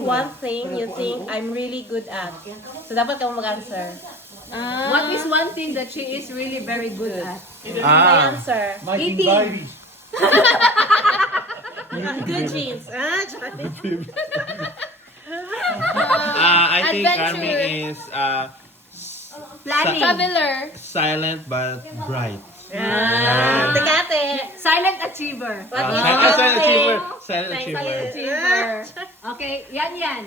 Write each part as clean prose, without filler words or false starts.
One thing you think I'm really good at. So dapat ka mo mag-answer. What is one thing that she is really very good at? My answer. Making Eating. babies. Good genes. I think Adventure. Army is Planning. Traveler. silent but bright. Tekate. Silent achiever. Silent achiever. Silent achiever. Achiever. Okay, yan.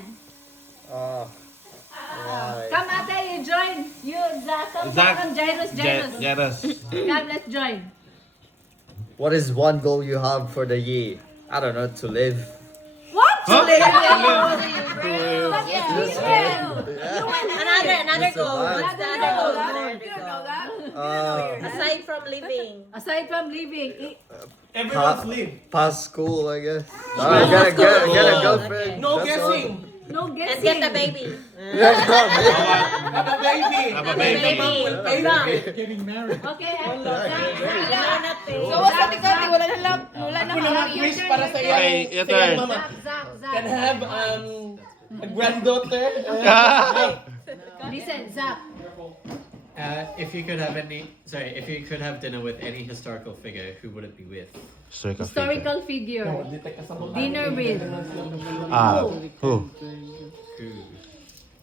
Come ate, you join. You, Zach, come, Jairus. Jairus. Come, let's join. What is one goal you have for the year? I don't know, to live. What? Huh? Another goal. What's the other goal? You know that? Aside from living. Aside from living, Everyone's live. Past school, I guess. Get a girlfriend. No That's guessing. no And guessing. get a baby. Have a baby. Have a baby. Getting married. Okay, So, what's the tikati? Wala na lang. Wala na Ako na lang. wish para sa iyo. Okay, your Sa iyo, turn. mama. Zach. Can I have a granddaughter? Listen, Zach. If you could have dinner with any historical figure, who would it be with? Historical figure. Dinner with. Who?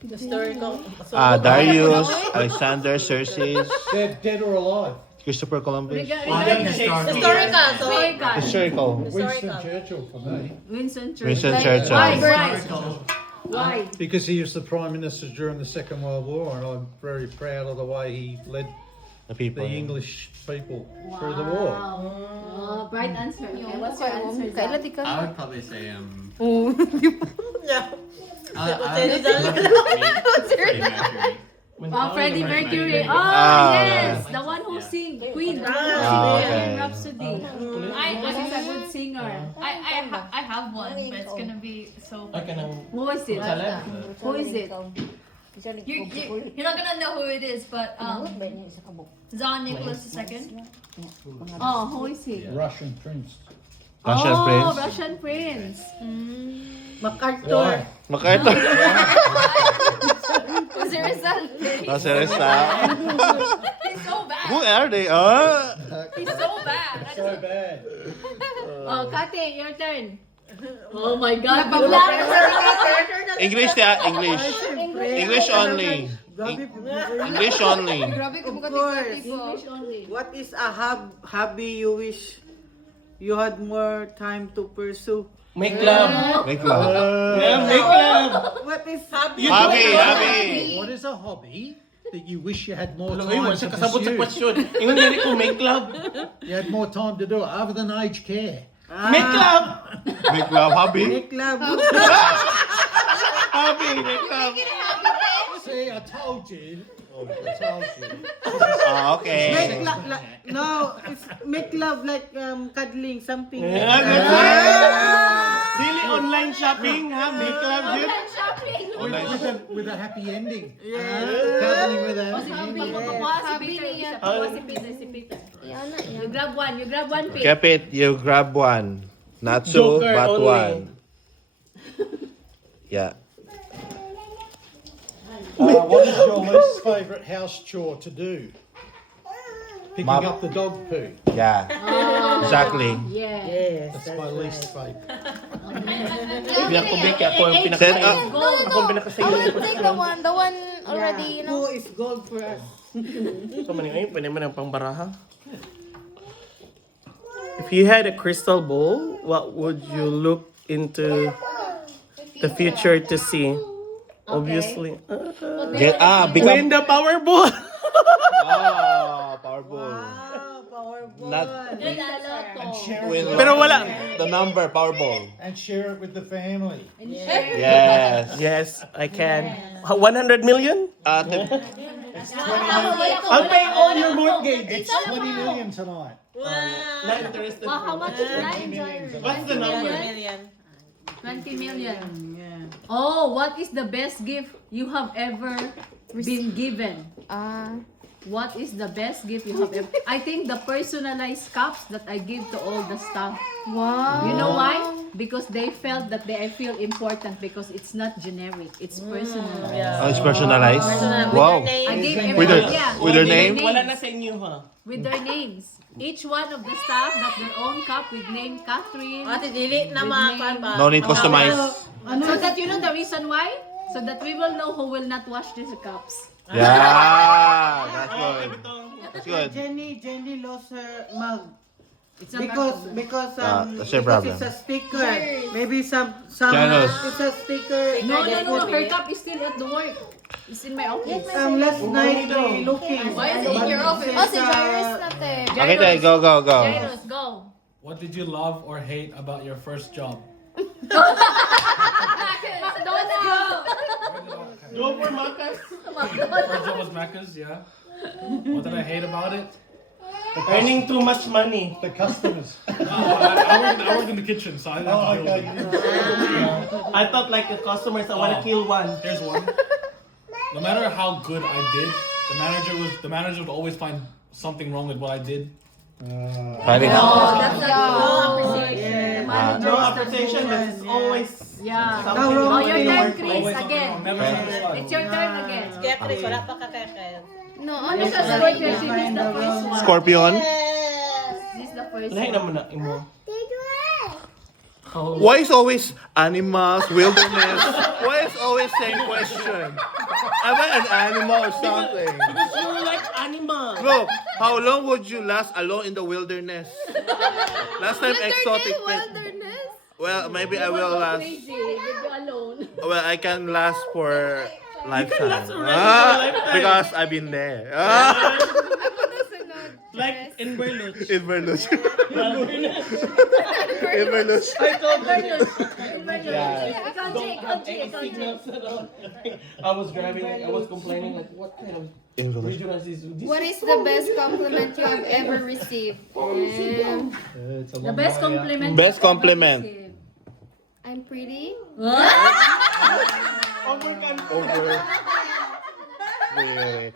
Historical. Darius, Alexander, Xerxes, Dead or alive? Christopher Columbus. Historical. So, Historical. Winston Churchill for me. Winston Churchill. Winston Churchill. Why? Because he was the Prime Minister during the Second World War, and I'm very proud of the way he led The people. the English people through the war. Oh, bright answer. Okay, what's your answer, Kailan Zach? di ka? I would probably say yeah. Freddie Mercury. Oh, Freddie Mercury. Oh, Ah, yes. The one who sing Queen. okay. Rhapsody. Because he's a good singer. I have one, but it's gonna be so. Who is it? Who is it? You're not gonna know who it is, but Tsar Nicholas II. Oh, who is he? Russian prince. Russian Oh, Prince. Russian Prince. MacArthur. MacArthur. Si Rizal. Jose Rizal. He's so bad. Who are they? He's so bad. So bad. Oh, Kate, your turn. Oh my God. English, English. English only. English only. Grabe ka mga tikati po. English only. What is a hobby you wish you had more time to pursue? Make love. Make love. Yeah, make love. What is Hobby. What is a hobby that you wish you had more Ay, time wala to siya kasabot sa pursue? question. Ingon diri ko make love. You had more time to do it other than aged care. Make love. Make love. Hobby. Make love. Hobby. Make love. See, I told you. I told you. Okay. Make love. No, it's make love like cuddling something. Dili online shopping ha, make love yun. With a happy ending. Yeah. Cuddling with a Si happy Peter, ending. kukuha si Sabi Peter. niya. Kukuha si Peter, si Peter. Yan na, You yan. grab one, Pete. Kapit, you grab one. Not two, Joker but only. one. Yeah. What is your least favourite house chore to do? Picking Mop. up the dog poo. Yeah. Exactly. Yeah. Yes. That's my least favourite. Bilang ko beke ako yung Set pinakasayo. up. Ako yung pinakasayo. I will take the one already, you know. Who is gold for us? So man ngayon, pwede mo ng pangbaraha. If you had a crystal ball, what would you look into the future to see? Obviously. Become. Win the Powerball! Powerball. Wow, powerful. Not Good answer. win Pero wala. the number, Powerball. And share it with the family. Yes. Yes, I can. 100 million? I'll pay all your mortgage. It's 20 million tonight. Not interested. Wow, how much is that? What's the number? 20 million. Oh, what is the best gift you have ever been given? what is the best gift you have ever? I think the personalized cups that I give to all the staff. Wow. You know why? Because they felt that I feel important because it's not generic. It's personal. Oh, it's personalized. Wow. I gave With everyone, their, with their name? Wala na sa inyo, ha? With their names. Each one of the staff got their own cup with name Catherine. Ate, dili na mga kwan ba? No need customize. So that you know the reason why? So that we will know who will not wash these cups. Yeah, that's good. That's good. Jenny lost her mug. It's not Because that's your problem. it's a sticker. Maybe some Janos. it's a sticker. No. Her cup is still at the work. It's in my office. Last night we looking. Why is it in your office? Oh, si Jairus not there. Okay, Tay, go. Jairus, go. What did you love or hate about your first job? McDonald's. Go for Macas. First job was Macca's, yeah. What did I hate about it? Earning too much money. The customers. I worked in the kitchen, so I didn't have to deal okay. with it. I thought like the customers, I want to kill one. Here's one. No matter how good I did, the manager would always find something wrong with what I did. Fighting. That's no appreciation. No appreciation, but it's always Yeah. something Oh, wrong your in turn, work. Chris, Always something again. wrong. Never something wrong. It's your turn again. Kaya Chris, wala pa ka kaya. No, Ano siya sa Scorpio? She is the first one. Scorpion? This is the first Lahat one. naman na imo. Why is always animals, wilderness? Why is always same question? Am I an animal or something? Because you're like animal. Look, how long would you last alone in the wilderness? Last time exotic pet. Wilderness? Well, maybe I will last. Crazy, with you alone. Well, I can last for lifetime. last already for a lifetime. Because I've been there. Like in Berluch. In Berluch. In Berluch. I was driving, I was complaining like, what kind of In Berluch. regional is this? What is the best compliment you have ever received? The best compliment. Best compliment. I'm pretty. Over. Wait.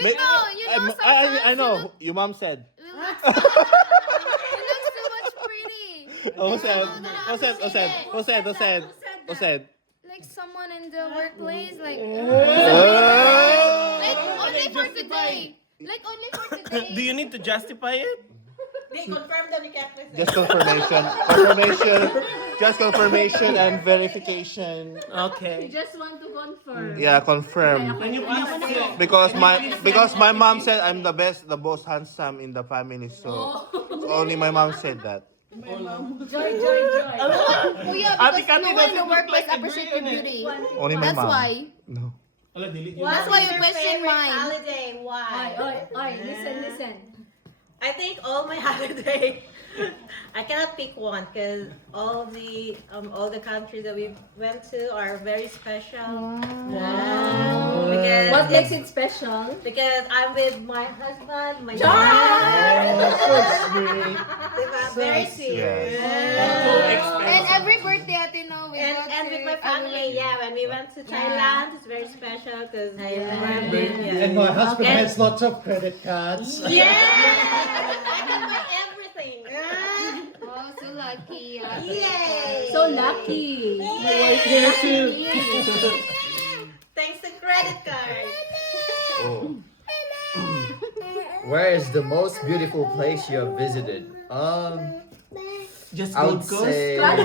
Wait, no, you know sometimes I know. Your mom said. You look so much pretty. Who said? Like someone in the workplace, like Oh. only for today. Like only for today. Do you need to justify it? Di, confirm daw ni kaya Chris. Just confirmation and verification. You Okay. just want to confirm. Yeah, confirm. Can you please say? Because my mom said I'm the most handsome in the family, so only my mom said that. Joy. Oh yeah, Ate because Kati no one in the doesn't look workplace like a appreciate your girl, beauty. Only my That's mom. why. No. Ala, delete yun. That's why you question mine. Holiday, why? Oi, listen. I think all my holiday, I cannot pick one because all the countries that we went to are very special. Because What makes it special? Because I'm with my husband, my So sweet. very sweet. And every birthday, Ate, no, we go And to with my family, yeah, when we went to Thailand, it's very special because And my husband has lots of credit cards. yeah, I can buy everything. Oh, so lucky. Yay! So lucky. Thanks to credit card. Where is the most beautiful place you have visited? Just I would Gold Coast? say. Because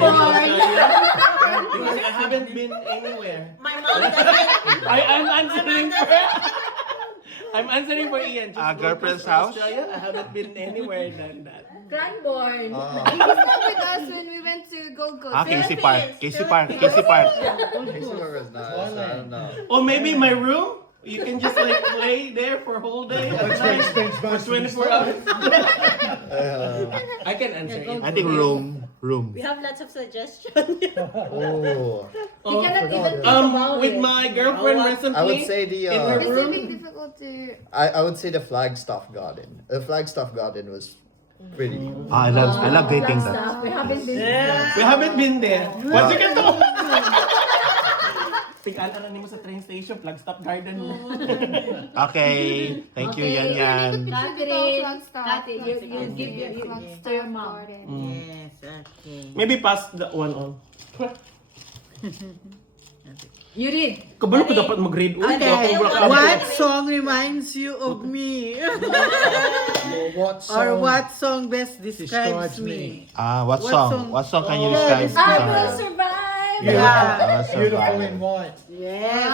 I haven't been anywhere. My mom doesn't. I'm answering for I'm answering for Ian. Just Gold Girlfriend's Coast, house? Australia. I haven't been anywhere than that. Cranborn. He was not with us when we went to Gold Coast. Casey Park. Casey Park was nice. I don't know. Or maybe my room. You can just like play there for a whole day at That's where he night spends for most of his 24 hours. Uh, I can answer it. I think room. We have lots of suggestions. oh, You cannot even think about With it. my girlfriend recently. I would say in her It's room. really difficult to. I would say the Flagstaff Garden. The Flagstaff Garden was pretty. I love dating that. Stuff. We haven't been. We haven't been there. What you can do? Tig-alan mo sa train station, Flagstaff Garden mo. Okay. Thank you, Yan Yan. Catherine, you give you to your mom. Yes, okay. Maybe pass the one on. You read. Kabalo ko dapat mag-grade. Okay, what song reminds you of me? Or what song best describes me? What What song? song? What song can you describe? I will survive. Yeah. Beautiful in white. Yes.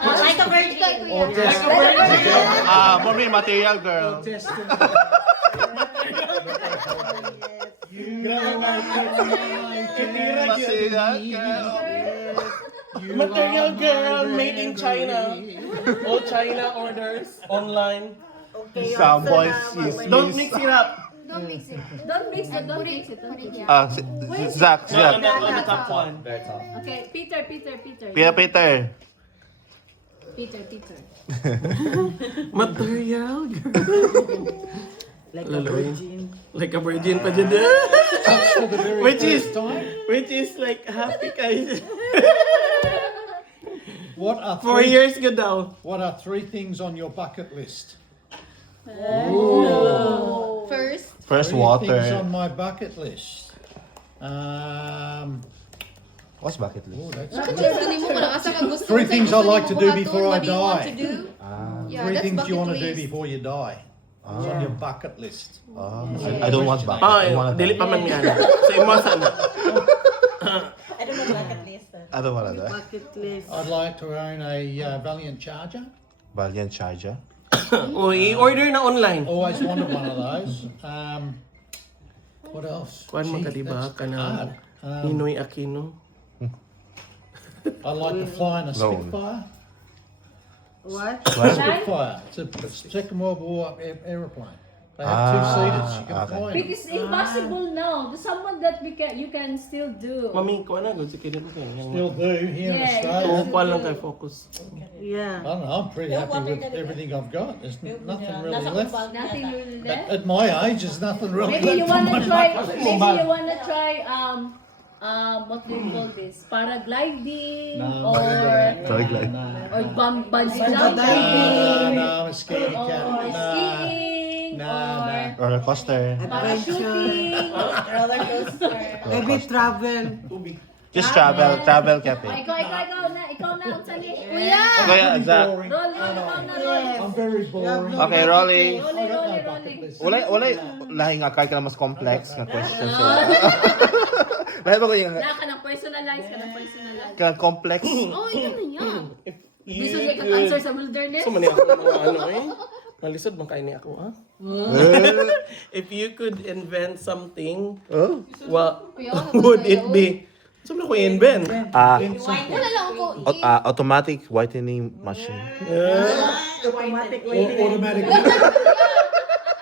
Oh, like a virgin. Or just For me, Material Girl. Material Girl. Material Girl, made in China. All China orders online. Cowboys, Don't mix it up. Don't mix it. Don't mix it. Don't mix it. Put it here. Zach. On the top one. Very top. Okay, Peter. Peter. Material Girl. Like a virgin. Like a virgin pa dyan. for the very Which first time. like happy guys. What are 4 years ago daw. What are 3 things on your bucket list? First, First 3 things water. on my bucket list. What's bucket list? That's bucket good. list ganin mo kung asa ka gusto. 3 things I like to do What before I do you want die. to do? Yeah, 3 that's things you bucket want to do list. before you die. It's on your bucket list. I don't want bucket. I want Dili pa man yan. Sa imo sana. I don't know bucket list. I don't want that. Bucket list. I'd like to own a Valiant Charger. Valiant Charger. O, i-order na online. Always wanted one of those. What else? Kuan man ka Gee, diba that's ka na hard. Ninoy Aquino. I like to fly in a No. Spitfire. What? Spitfire. It's a Second World War aeroplane. They have 2 seaters. You can okay. fly in. Because it's impossible now. There's someone that you can still do. Mami, kuan na gud si kinin ko. Still do here in Yeah, Australia. Kuan lang kay focus. Yeah. I don't know. I'm pretty happy with everything I've got. There's nothing really left. Nothing really left. At my age, there's nothing really Maybe you left. wanna try. Maybe you wanna try. What do you call this? Paragliding or bungee jumping No, I'm a scaredy cat. or Nah. skiing or Roller coaster. parachuting. Roller coaster. Maybe travel. Just travel, Oh, cafe. ikaw na, ang sali. Kuya! Okay, Zach. Roll, ikaw na, roll. I'm very boring. Okay, Rolly. Rolly. Wala lahing akay ka na mas complex na question. Lahi ba ko yung Na ka ng personalize. ka complex? Oh, ito na yan. Gusto niya kang answer sa wilderness? So mani ako mga ano eh. Malisod man kaini ako ha. If you could invent something, what would it be? So ko invent. Wala lang ako. Automatic whitening machine. Automatic Automatic.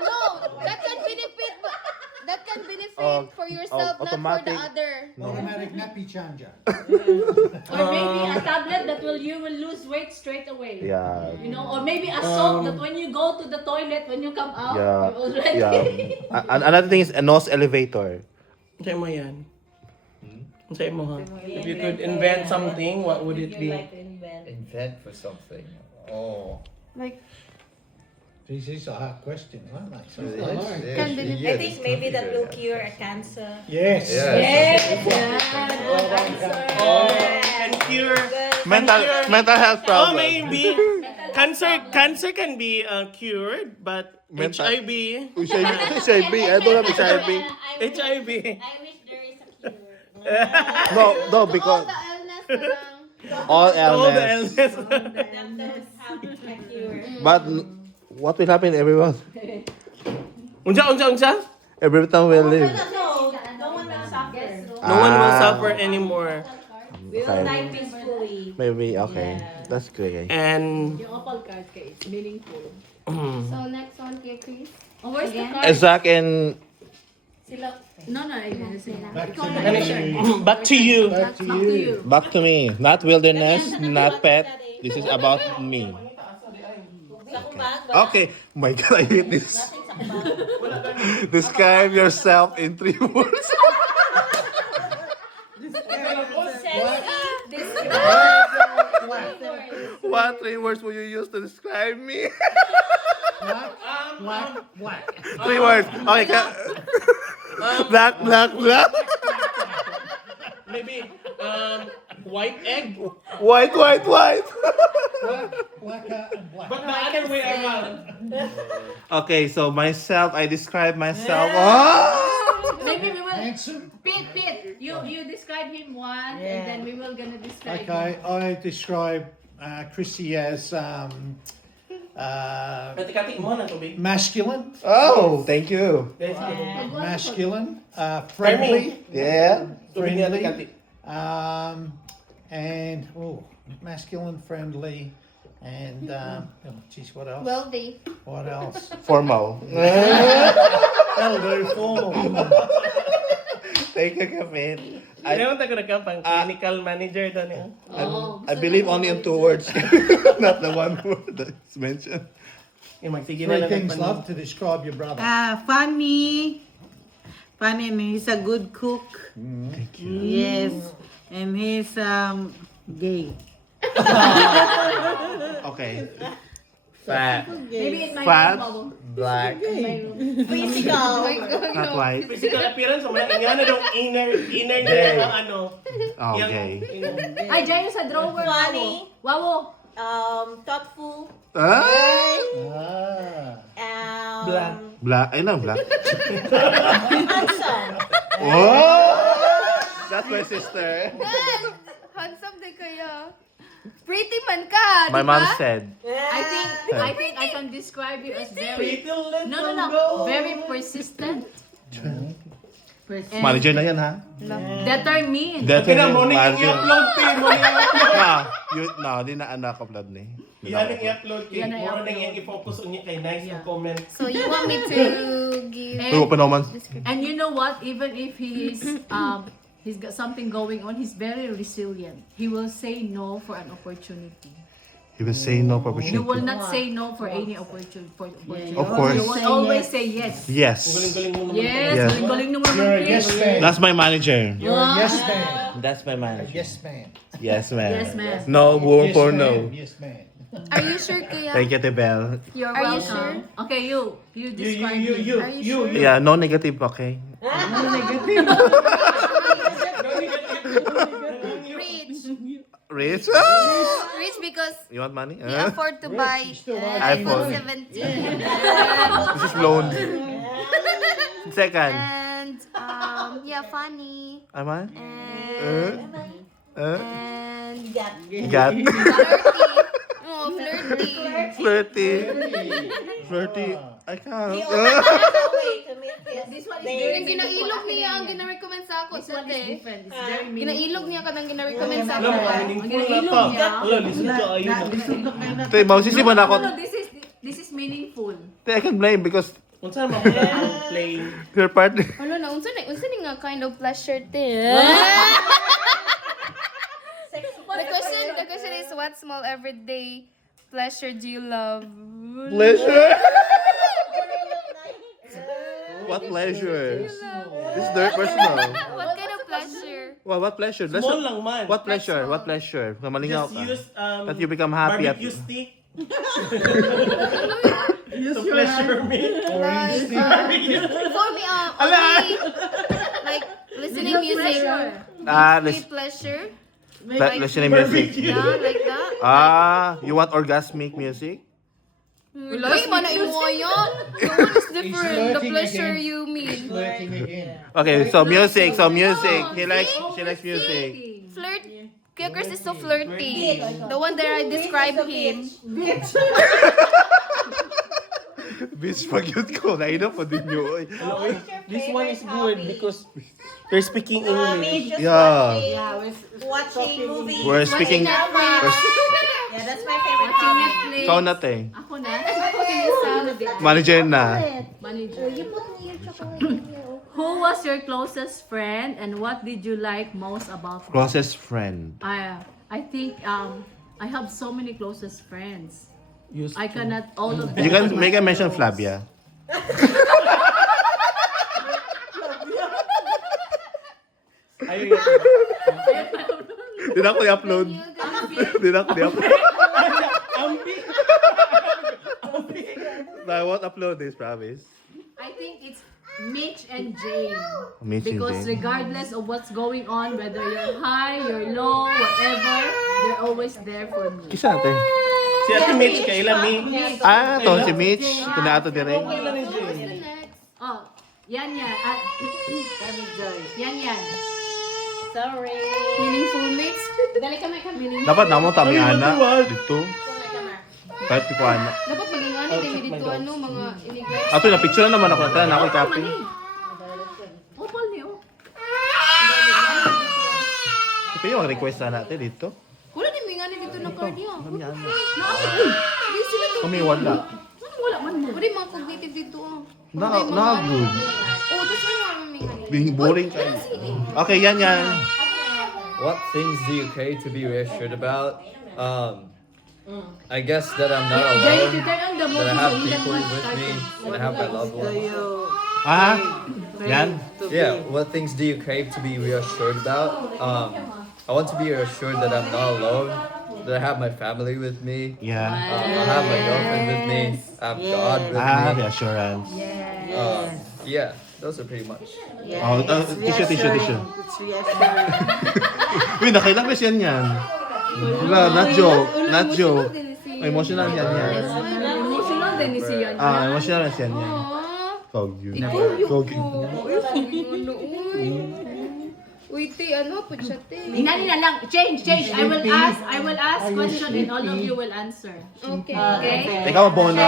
No, that can benefit for yourself, not for automatic. the other. Automatic nappy changer. Or maybe a tablet that you will lose weight straight away. Yeah. You know, or maybe a soap that when you go to the toilet, when you come out, Yeah. you're already. Yeah. Another thing is a nose elevator. Say mo yan. Say mo ha. If you could invent something, what would it be? Invent for something. Oh. Like, These are hard questions, aren't they? So can benefit. I think maybe that will cure a cancer. yes. Yes, yeah, good answer. And cure. Mental health Oh, problem. maybe. Cancer can be cured, but Mental- HIV. HIV. I don't have HIV. HIV. I wish there is a cure. No, because All the illness na lang. all All the illness. illness. Doctors have a cure. But what will happen everyone? Unsa? Every time we live. No, no one will suffer. No one will suffer anymore. We will die peacefully. Maybe, okay. That's good. And Yung opal card kay it's meaningful. So, next one kay Chris. Oh, where's the Again? card? Zach and Sila. No, sila. Back to back to you. Back to Back to you. you. back to me. Not wilderness, not pet. This is about me. Okay. Oh my God, I hate this. Describe yourself in 3 words. What 3 words will you use to describe me? Black. 3 words. Okay, black. Maybe white egg. White. Blacker and black. But the other way around. Okay, so myself, I describe myself. Oh! Maybe we will. Handsome. Pete, you describe him one, and then we will gonna describe Okay, him. I describe Chrissy as Kati-kati mo na tubig. masculine, Oh, thank you. masculine, friendly, Yeah. Tubig niya kati. and masculine, friendly, and geez, what else? Wealthy. What else? Formal. That'll do. Formal. Thank you, Kevin. Ano tayo na pang clinical manager doon eh. I believe only in 2 words, not the 1 word that's mentioned. Yung magsige Three na lang things, ng love, to describe your brother. Funny. Funny, and he's a good cook. Thank you. Yes. And he's gay. Okay. Fat. Maybe it might Fat. be bubble. Black. Physical. Not white. physical appearance, so nga na daw inner niya ang ano. Okay. Ay, dyan yung sa drawer. Funny. Wawo. Thoughtful. Ah! Black. Black. Ay, no, black. Handsome. Oh! That's my sister. Handsome din kaya. Pretty man ka, My di mom ba? said. I think I can describe you as very Little little no, very persistent. Manager na yan, ha? Determined. That's Kaya mo na i-upload mo No, di na anak upload ni. Yan ang i-upload kay Yan ang mura na i-upload. yung i-focus on niya kay nice na comment. So you want me to give... Uy, pa naman. And you know what? Even if he is he's got something going on, he's very resilient. He will say no for an opportunity. He will say no for You will opportunity. not say no for any opportunity. Of course. You will always say yes. Yes. Galing-galing mo naman. Yes, Yes. galing naman You're a yes man. That's my manager. You're a yes man. That's my A manager. yes man. Yes, man. Yes, man. No room Yes for man. no. Yes man. Are you sure, Kuya? Thank you, Tebel. You're Are you welcome. Okay, you describe me. Are you sure? Yeah, no negative, okay? Rich. Rich? Rich because You want money? he afford to buy iPhone. iPhone 17. This is loan. Second. And yeah, funny. Am I? And Got. flirty. Oh, flirty. Flirty. Flirty. I can't. This one is Yung very ginailog niya ang gina-recommend sa ako, This one is sate. different. It's very meaningful. Ginailog niya ka nang gina-recommend sa Alam ako. mo, meaningful na to. Wala, listen ka ayun na. Te, mausisi mo na ako. No, this is meaningful. Te, I can blame because Unsa naman mo na plain. your partner. Ano na, unsa ni nga kind of pleasure te? The question is, what small everyday pleasure do you love? Pleasure? What pleasure? This is very personal. What kind of pleasure? Well, what pleasure? Small lang man. What pleasure? What pleasure? Kamalingaw Just ka. use That you become happy at... barbecue stick. To pleasure me. For me, only like listening music. Listen, Sweet pleasure. listening music. Yeah, like that. You want orgasmic music? Uy, mana imo yun. The one is different. The flirting pleasure again. you mean. Flirting again. Okay, so music. She likes music. Flirt. Kuya Chris is so flirty. The one that I described him. Bitch, pag yun ko, nainom pa din yun. This one is good because they're speaking English. Yeah. Watching movies. We're speaking... Yeah, that's my favorite Watching hobby. Netflix. Ikaw na, te. Ako na. Manager na. Manager. Who was your closest friend and what did you like most about them? Closest friend. I think I have so many closest friends. I cannot all of them. You can make a mention Flavia. Ayun. Di na ako i-upload. Di na ako i-upload. I won't upload this, promise. I think it's Mitch and Jane. Mitch and Because Jane. regardless of what's going on, whether you're high, you're low, whatever, they're always there for me. Kisa natin. Si Ate Mitch, kailan mi? Ah, to si Mitch. Tinato din rin. Oh, yan. Yan. Sorry. Meaningful mates. Dali kami. Dapat namo tami ana dito. Kahit di ko ana. Dapat maging ano din dito mga illegal. Ato na picture na naman ako na ako copy. Opal niyo. Ito yung request na natin dito. Wala din mga dito na card niyo. Kami ana. Di sila to. Kami wala. Wala man mo. Wala mga cognitive dito. Na good. Oh, tas wala mga Being boring kayo. Okay, yan. What things do you crave to be reassured about? I guess that I'm not Jay, if you alone. turn on the That I movie, have so you people can with me. That I have my loved Do ones. you Ah, yan. Yeah, what things do you crave to be reassured about? I want to be reassured that I'm not alone. That I have my family with me. Yeah. I have my girlfriend with me. I have God with Ah, me. reassurance. Yeah, those are pretty much. Oh, tissue. It's reassuring. Uy, nakailang beses yan. Wala, not joke. Emotional yan. Emotional din ni siya. Ah, emotional yan. Kog you. Uy, te, ano, put siya, te. Hinani na lang. Change. I will ask question and all of you will answer. Okay. Okay? Ikaw bonus.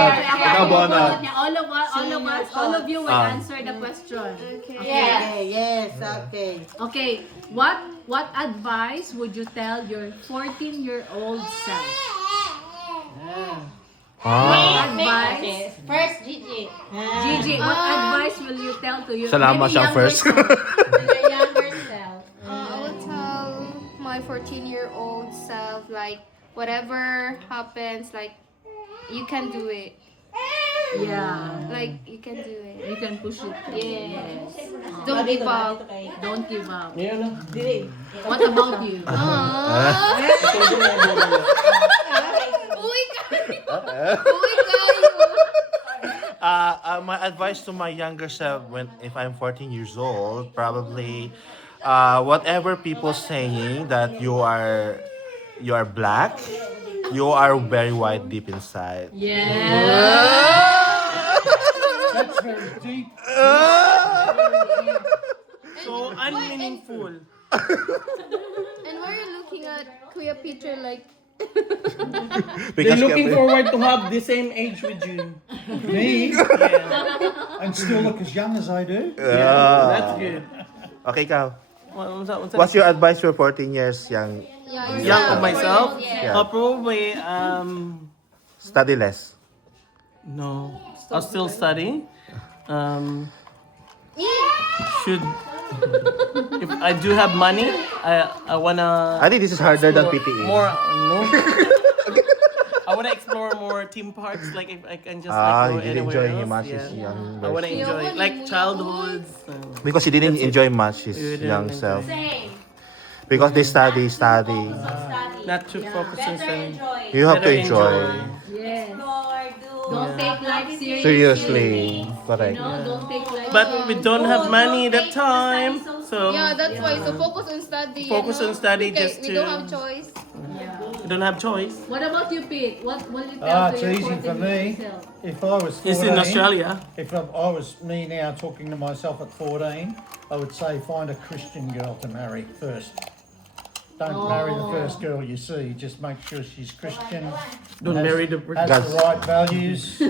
All of you will answer the question. Yes, okay. Okay. What advice would you tell your 14-year-old self? Ah. Advice? First, Gigi. Gigi, what advice will you tell to your Salamat maybe siya younger first. self? To your younger self. I will tell my 14-year-old self, like, whatever happens, like, you can do it. Yeah. Like, you can do it. You can push it. Yes. Don't give up. Don't give up. Yan na. What about you? Uy, kayo! My advice to my younger self if I'm 14 years old, probably whatever people saying that you are black, you are very white deep inside. Yeah. That's very deep. So, unmeaningful. And why are you looking at Kuya Peter like... They're looking forward to have the same age with you. Me? And still look as young as I do. Yeah, that's good. Okay, Cal. What's What's your advice for 14 years young? young of myself? Yeah. Probably, Study less. no. I'll still study. Should, if I do have money, I wanna I think this is harder than explore PTE. more, no? I wanna explore more theme parks, like if I can just Ah, like go you didn't anywhere enjoy else. much Yeah. his young I wanna version. enjoy like childhoods. Because he didn't enjoy much his You didn't young enjoy. self. Same. Because they study. Study. Not to focus on Better studying. enjoy. You have to Better enjoy. Yes. Explore, do. Don't take life seriously. Seriously. Correct. No, don't take life But we don't have money that Don't take the time, study so Yeah, that's why. So focus on study. Focus on study Okay, just we to- don't have choice. we don't have choice. What about you, Pete? What will you tell to It's your easy for 14-year-old me. self? If I was 14, It's in Australia. if I was me now talking to myself at 14, I would say find a Christian girl to marry first. Don't marry the first girl you see. Just make sure she's Christian. Don't has- marry the has the right values.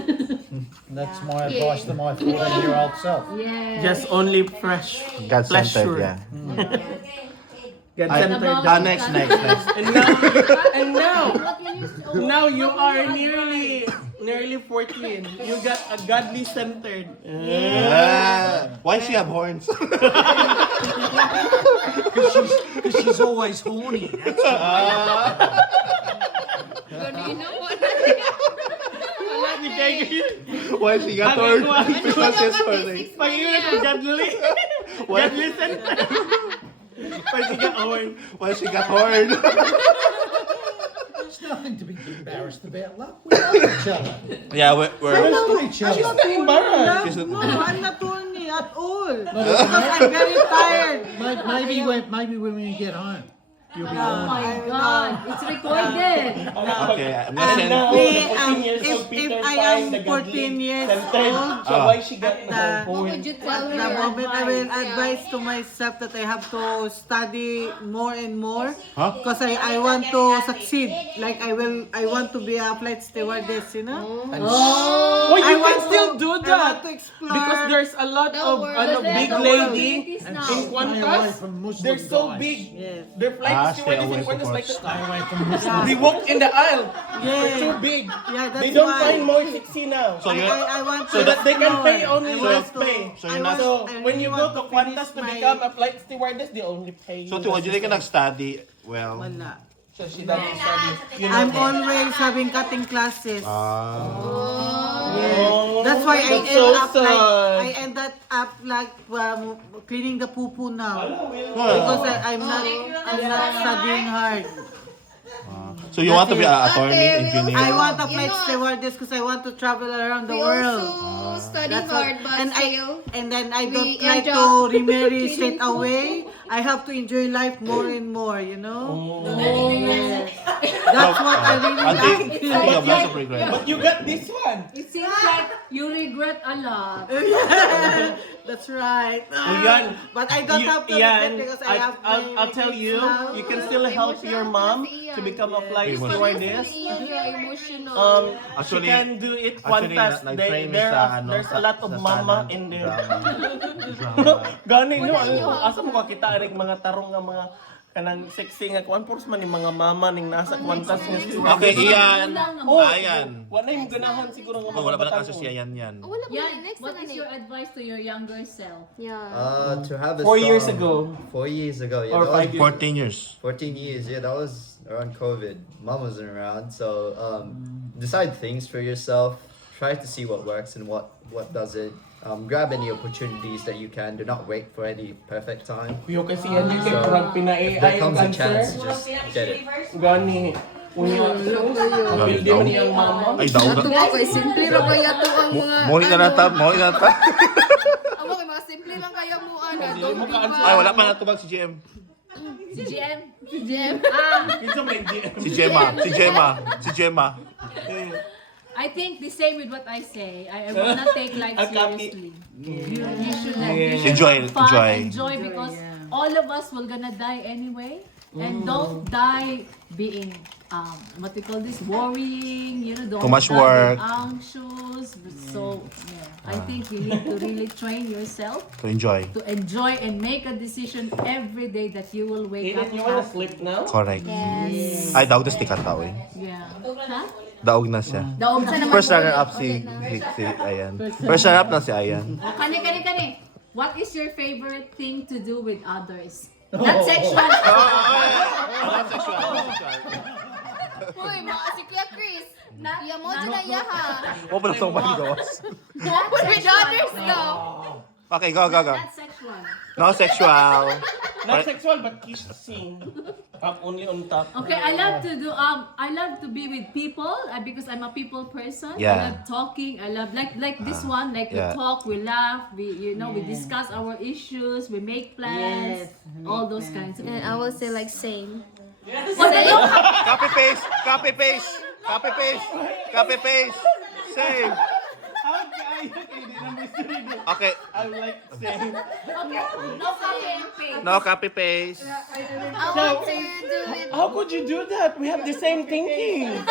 That's my Yeah. advice to my 14-year-old self. Yes. Just only fresh God-centered, pleasure. yeah. God-centered. Next. And now you are nearly 14. You got a godly centered. Why she have horns? Because she's always horny. That's You know what? Why she got horns? Because she's horny. Pag-iwan ko godly. Godly centered. Pag she got horn. Why she got horn? nothing to be embarrassed about, love. We love each other. Yeah, We we're love each She's other. not embarrassed. She's No, not- I'm not horny at all. Because I'm very tired. Maybe when we get home, you'll be Oh horny. my God, it's recorded. Okay, I'm gonna send. If I am 14 years old, So why she got the- What would you tell at the her? moment I will advise to myself that I have to study more and more Huh? because I want to succeed. Like I want to be a flight stewardess, you know? Oh, I you can want still to- do I want that to explore. because there's a lot The of world. big The lady world. in Stay away Qantas. from Muslim They're so guys. big. Yes. Their flight Stay stewardess away in from Qantas like Stay away from Muslim. they walk in the aisle. They're Yeah. too big. Yeah, that's They don't why. find more sexy now. So you I want So that they can pay explore. only I less want to- pay. So I you're want- not- So I when really you want go to Qantas to finish become a flight stewardess, they only pay you. So Tiwa, hindi ka nag-study well. Wala. So she doesn't study. You know I'm that. always having cutting classes. Oh, That's why I that's end so up like sad. I ended up like cleaning the poo now Well, because I'm not studying hard. so you want to be an attorney, Okay, we engineer? I want a You flight know, stewardess because I want to travel around the We world. also study That's hard, what- but and still. then I we don't like end to up remarry cleaning straight poo. away. I have to enjoy life more and more, you know. Oh. Yes. That's what I really Auntie, like. auntie of lots of regret. But you got this one. It seems like you regret a lot. That's right. Yan. But I don't have to regret because I have my I'll tell kids you, now. you can still help your mom to become a flight Emotional. stewardess. Emotional. Actually- She can do it Actually, Qantas. nag-train mi sa, There's a lot of sa mama Sanan in there. drama. Gani no, asa mo makita rin mga tarong nga mga kanang sexy nga kwan puros man ni mga mama ning nasa Qantas nga. Okay, Ian. Oh, Ayan. wala yung ganahan siguro nga Oh, wala pa bata nakaso ko. si Ayan yan. Wala pa Yan, next what na is your advice to your younger self? Yeah. To have a 4 years strong- ago. 4 years ago, yeah. Or that was 5 years. 14 years. 14 years, yeah, that was around COVID. Mom wasn't around, so decide things for yourself. Try to see what works and what doesn't. Grab any opportunities that you can. Do not wait for any perfect time. Kuyo kasi yan yung So, parang If pina-AI there ang comes a chance, cancer. just get it. Gani. Unya. Kapil di man yung mama. Ay, daw na. Natuwa kay simple ra kaya to ang mga Mori na natab, mori na natab. Amo kay mga simple lang kaya mo ana. mo ka-answer. Ay, wala pa natubag si GM. Si GM? Si Jem. Minsan may GM. Si Gemma. Si Gemma. Si Gemma. I think the same with what I say. I will not take life A copy. seriously. You should like, you should Enjoy, have fun, enjoy. because all of us will gonna die anyway. And don't die being what we call this, worrying, you know, don't Too much die work. being anxious. So yeah, I think you need to really train yourself To enjoy. to enjoy and make a decision every day that you will wake up Eden, you wanna happy. sleep now? Correct. Ay, daog na si Kataw eh. Yeah. Huh? Daog na siya. Daog na. First runner-up si Ayan. First runner-up na si Ayan. Oh, kani. What is your favorite thing to do with others? Not sexual. Not sexual. Hoy, mga si Kuya Chris. Iya mo dyan na yaha. O, pala sa bagos. What with others no? Okay, go. Not sexual. No sexual. Not sexual, but kissing. Only on top. Okay, I love to be with people because I'm a people person. I Yeah. love talking. I love like this one, like yeah. we talk, we laugh, we discuss our issues, we make plans, all those kinds of And things. I will say like same. Copy paste. Same. Okay. I like saying. Okay, no copy and paste. No copy paste. I want to do it. How could you do that? We have the same thinking.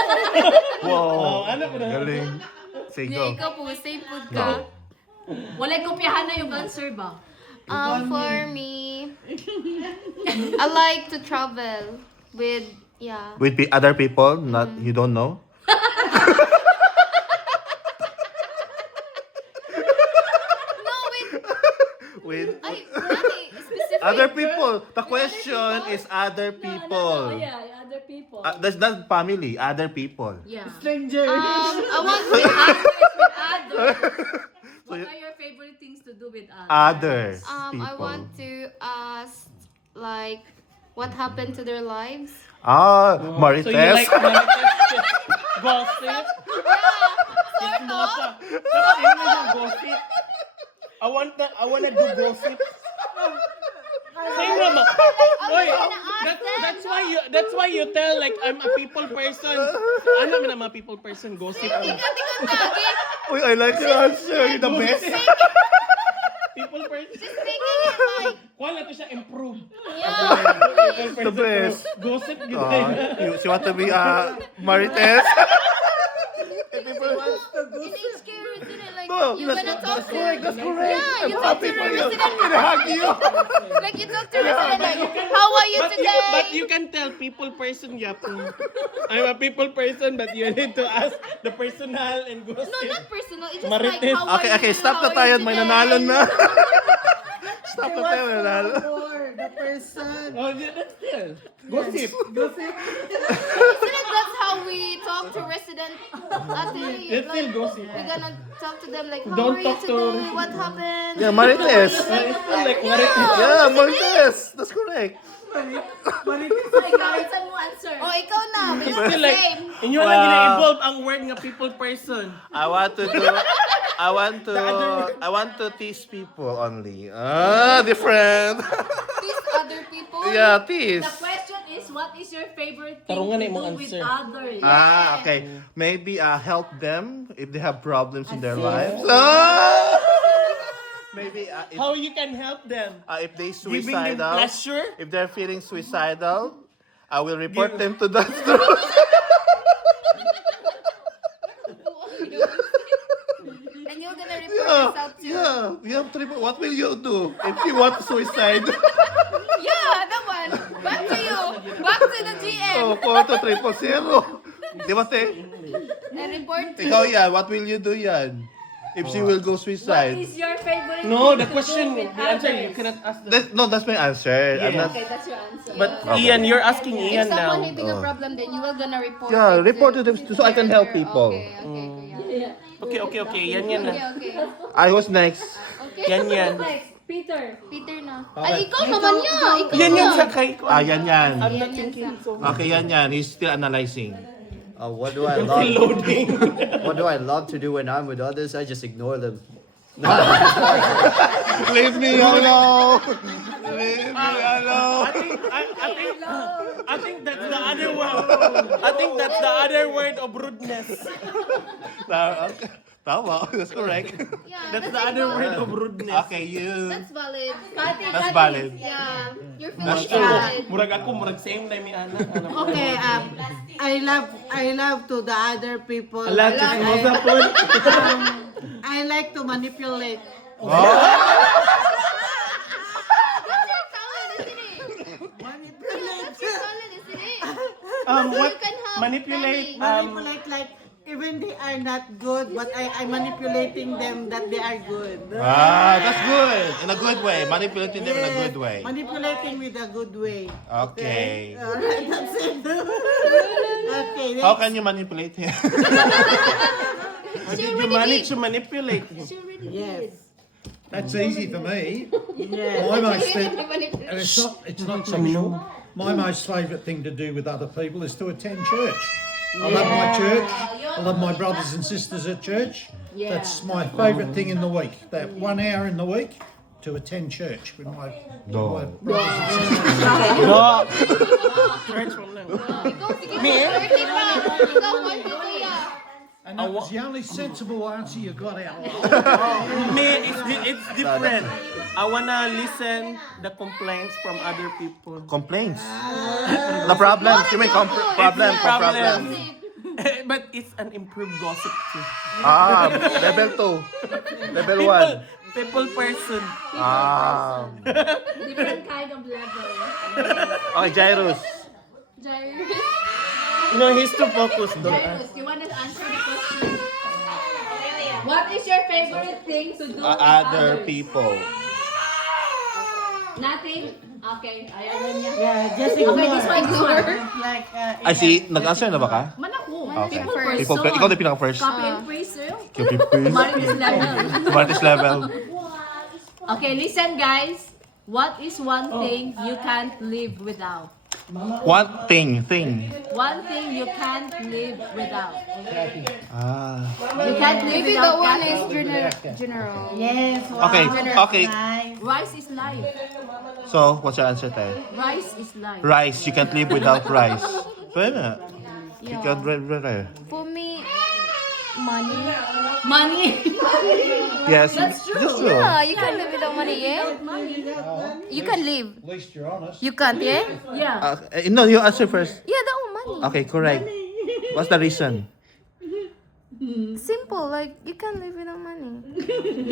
Wow. Ano ba na? Galing. Sige, Nga go. ikaw po, same food ka. Walay kopyahan na yung answer ba? For me, I like to travel with, yeah. With other people, not you don't know. No, With ay, nani, specific. other people. The question is other people. Yeah, other people. That's not family. Other people. Yeah. Strangers. I want to, Others. What are your favorite things to do with others? Others people. I want to ask, like, what happened to their lives. Ah, Marites. So you like Marites gossip? Chismosa. Dapat yun na yung gossip. I wanna do gossip. Same naman. Oy, that's why you tell like I'm a people person. Ano man ang mga people person gossip. Uy, I like your answer. You're the best. People person. Speaking it like, Wala to siya improve. yeah. The best. Gossip yun. You want to be Marites? It is scary, isn't it? Like, No, you're gonna talk to That's correct. Yeah, you I'm talk happy to for the you. resident. I'm gonna hug you. Like, you talk to the resident, like, how are you today? But you can tell people person, Yapu. I'm a people person, but you need to ask the personal and gossip. No, not personal. It's just Marites. like, how are Okay, you? okay, stop How na are tayo. you May today? nanalo na. Stop na tayo. May nanalo. For the person. Oh, yeah, that's still gossip. Isn't it that's how we talk to resident ate? It's still gossip. We're gonna talk to them like, how Don't are you talk to- today? What happened? Yeah, Marites. It's still like Marites. Yeah, Marites. That's correct. Ikaw, saan mo answer? Oh, ikaw na. We It's are the still like, same. inyo lang gina-evolve ang word nga people person. I want to tease people only. Different. These other people. Yeah, tease. The question is, what is your favorite thing Tarungan na to imong do with answer. others? Okay. Maybe help them if they have problems in their lives. Maybe How you can help them? if they Giving them suicidal, pleasure? if they're feeling suicidal, I will report them to the And you're gonna report yourself too. Yeah, you have to report. What will you do if you want to suicide? Yeah, that one. Back to you. Back to the GM. Oh, 42340. Di ba, te? And report to Ikaw yan, what will you do yan? If she will go What suicide? is your favorite No, thing the to question, do with the answer, others? you cannot ask that. No, that's my answer. I'm Yeah. not. Okay, that's your answer. But Okay. Ian, you're asking If Ian now. someone having a problem, then you are gonna report. Yeah, it report to them so I can help people. Okay, okay, Okay, yan na. okay. I was next. Okay. Yan. Next, Peter. Peter na. Ay, ikaw naman niya. Ikaw Yan na. sa kay ko. Yan. I'm not thinking so. Okay, yan. He's still analyzing. What do I Still love? loading. What do I love to do when I'm with others? I just ignore them. Leave me alone. Leave me alone. I think that's the other word. I think that's the other word of rudeness. Tama, that's correct. Yeah, That's the other word of rudeness. Okay, you. That's valid. That's valid. Yeah, your That's feelings are valid. Murag ako, murag same time ni Ana. Okay, I love to the other people. Ala, chismosa po. I like to manipulate. That's your talent, isn't it? That's your talent, isn't it? So What? you can have Manipulate. planning. Manipulate like even they are not good, but I'm manipulating them that they are good. That's good. In a good way. Manipulating them in a good way. Manipulating with a good way. Okay. Alright, that's it. Okay, How next. can you manipulate him? How did you manage to manipulate him? Yes. That's easy for me. Yes. My most Really fa- manipulate. and it's not sexual. My most favourite thing to do with other people is to attend church. I love my church. I love my brothers and sisters at church. That's my favourite thing in the week. That 1 hour in the week to attend church with my brothers and sisters. No. Church mo lang. Ikaw, sige, 30 pa. Ikaw, 1 to kuya. And that was the only sensible answer you got out of Me, it's different. I wanna listen the complaints from other people. Complaints. The problems. You mean problem. Problem. But it's an improved gossip too. Level 2. Level 1. People person. Different kind of level. Okay, Jairus. Jairus. No, he's too focused. Don't ask. Jairus, you want to answer the question? What is your favorite thing to do with Other others? people. Nothing? Okay, ayaw na niya. Yeah, just ignore. Okay, this one, ignore. Like, I see. Nag-answer na ba ka? Man ako. Okay. People People, person. ikaw na pinaka-first. Copy and paste sa'yo. Copy-paste. Martis level. Smartest level. Okay, listen guys. What is one thing you can't live without? One thing. One thing you can't live without. Ah. You can't live Maybe without that one Kathy. is general. Yes. Wow. Okay. Rice is life. So, what's your answer, Tay? Rice is life. Rice. You can't live without rice. Pwede. You Yeah. can't live. For me, money. Money. Yes. That's true. That's true. Yeah, you can live without money, yeah? You can live. At least you're honest. You can't, yeah? Yeah. No, you answer first. Yeah, that one money. Okay, correct. What's the reason? Simple, like you can live without money.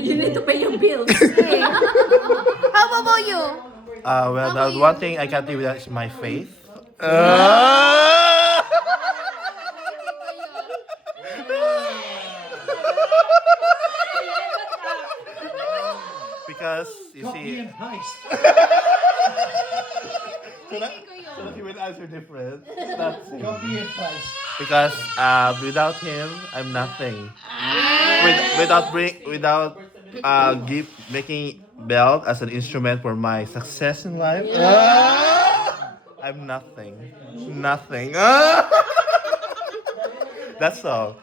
You need to pay your bills. Hey. How about you? Well, the one thing I can't live without is my faith. Because you Copy see, and paste. so that you will answer different. That's it. Copy and paste. Because without him, I'm nothing. Without making belt as an instrument for my success in life, I'm nothing. Nothing. That's all.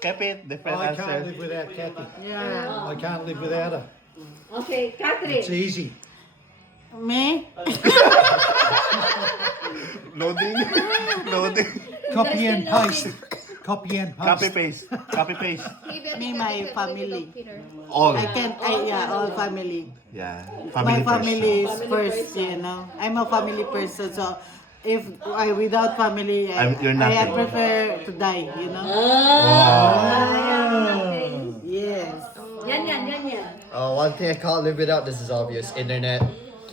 Keep it different I can't answer. live without Kathy. Yeah. I can't live without her. Okay, Catherine. It's easy. Me? Loading. Copy and paste. Copy and Copy paste. paste. Copy paste. Me, my family. All. All family. Yeah. My first. family is first, you know. I'm a family person, so if I without family, You're I nothing. prefer to die, you know. Yes. Yan. One thing I can't live without, this is obvious, internet.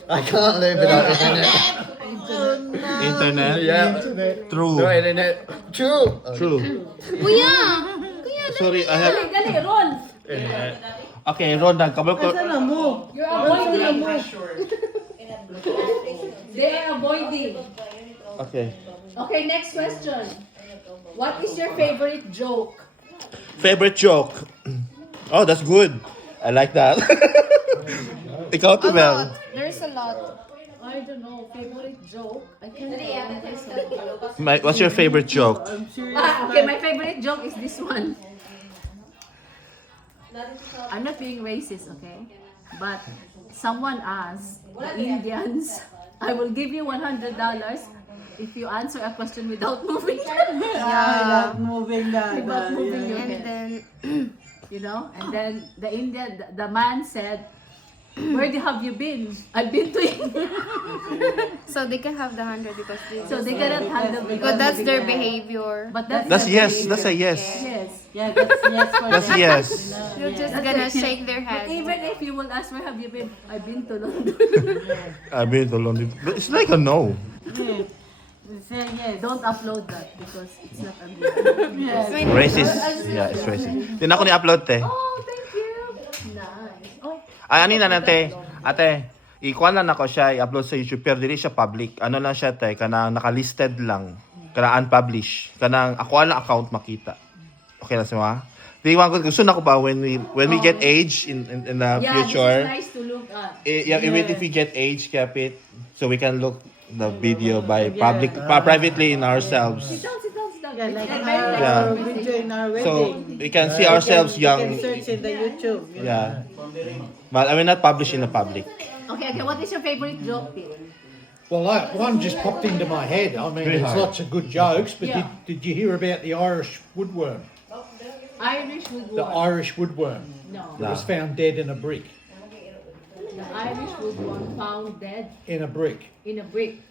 I can't live without internet. Internet. Yeah. True. No internet. True. True. Kuya! Sorry, I have. Dali, Ron. Okay, Ronald, kabal ko. Saan na mo? You're avoiding. They are avoiding. Okay. Okay, next question. What is your favorite joke? Favorite joke? Oh, that's good. I like that. Ikaw, A Tibel. lot. There's a lot. I don't know, favorite joke? I can't remember something. What's your favorite joke? Okay, my favorite joke is this one. I'm not being racist, okay? But someone asked the Indians, I will give you $100 if you answer a question without moving your head. Yeah, moving Without moving your And head. then, You know? And then the man said, where have you been? I've been to India. so they can have the 100 because So they cannot handle because that's their behavior. But that's That's their yes. behavior. That's a yes. Yes. Yeah, that's yes for That's them. yes. You're just That's gonna it. shake their But head. even if you will ask, where have you been? I've been to London. I've been to London. But it's like a no. Yes. Say yes. Don't upload that because it's not a good. Yes. Racist. Yeah, it's racist. Din ako ni-upload, te. Oh, thank you. Nice. Oh, Ay, ano na, te? Ate, ikuha lang ako siya, i-upload sa YouTube, pero dili siya public. Ano lang siya, te? Kanang naka-listed lang. Kanang unpublished. Kanang ako lang account makita. Okay lang siya, Di ko gusto na ko pa when we get age in the yeah, future. this is nice to look at. Even if we get age, Kapit, so we can look the video by privately in ourselves. Sit down. Yeah, like It's very nice. Yeah. our video in our wedding. So we can see ourselves You young. can search in the YouTube. You know. Yeah. But I will not publish in the public. Okay, what is your favorite joke, Pete? Well, one just popped into my head. I mean, Very there's hard. lots of good jokes, but Yeah. did you hear about the Irish woodworm? Irish The woodworm. Irish woodworm No. that was found dead in a brick. The Irish woodworm found dead In a brick. in a brick.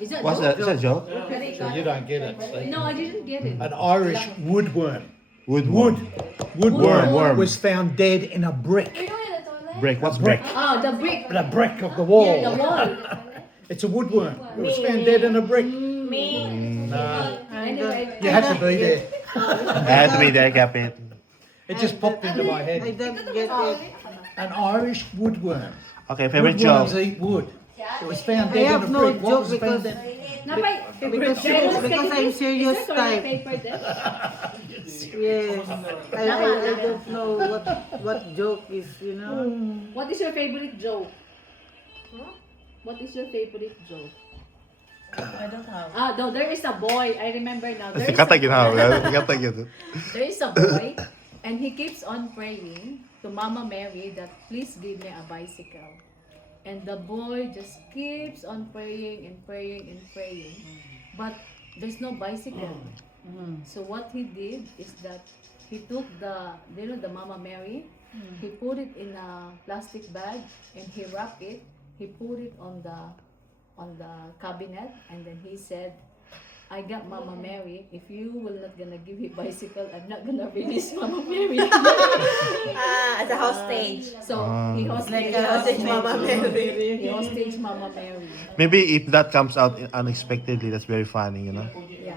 Is that What's that? Is that a joke? So you don't get it. See? No, I didn't get it. An Irish woodworm. Woodworm. Woodworm Worm. was found dead in a brick. Break. What's break? Oh, the brick. The brick of the wall. Yeah, the wall. It's a woodworm. It was found dead in a brick. Anyway, You had to be there. I had to be there, Kapit. It just popped into my I head. don't get it. An Irish woodworm. Okay, favorite Woodworms joke. eat wood. It was found I dead in have a no brick. What joke was found because dead? because I'm serious is that toilet type. paper there? Yes. I don't know what joke is, you know. What is your favorite joke? What is your favorite joke? I don't have. No, there is a boy. I remember now. There is Kata a ginawa. boy. Kata gitu. There is a boy, and he keeps on praying to Mama Mary that please give me a bicycle. And the boy just keeps on praying and praying and praying, but there's no bicycle. So what he did is that he took the Mama Mary, he put it in a plastic bag and he wrapped it. He put it on the cabinet, and then he said, I got Mama Mary. If you will not gonna give me bicycle, I'm not gonna release Mama Mary. As a hostage. So he Like a hostage Mama Mary. He hostage Mama Mary. Maybe if that comes out unexpectedly, that's very funny, you know. Yeah.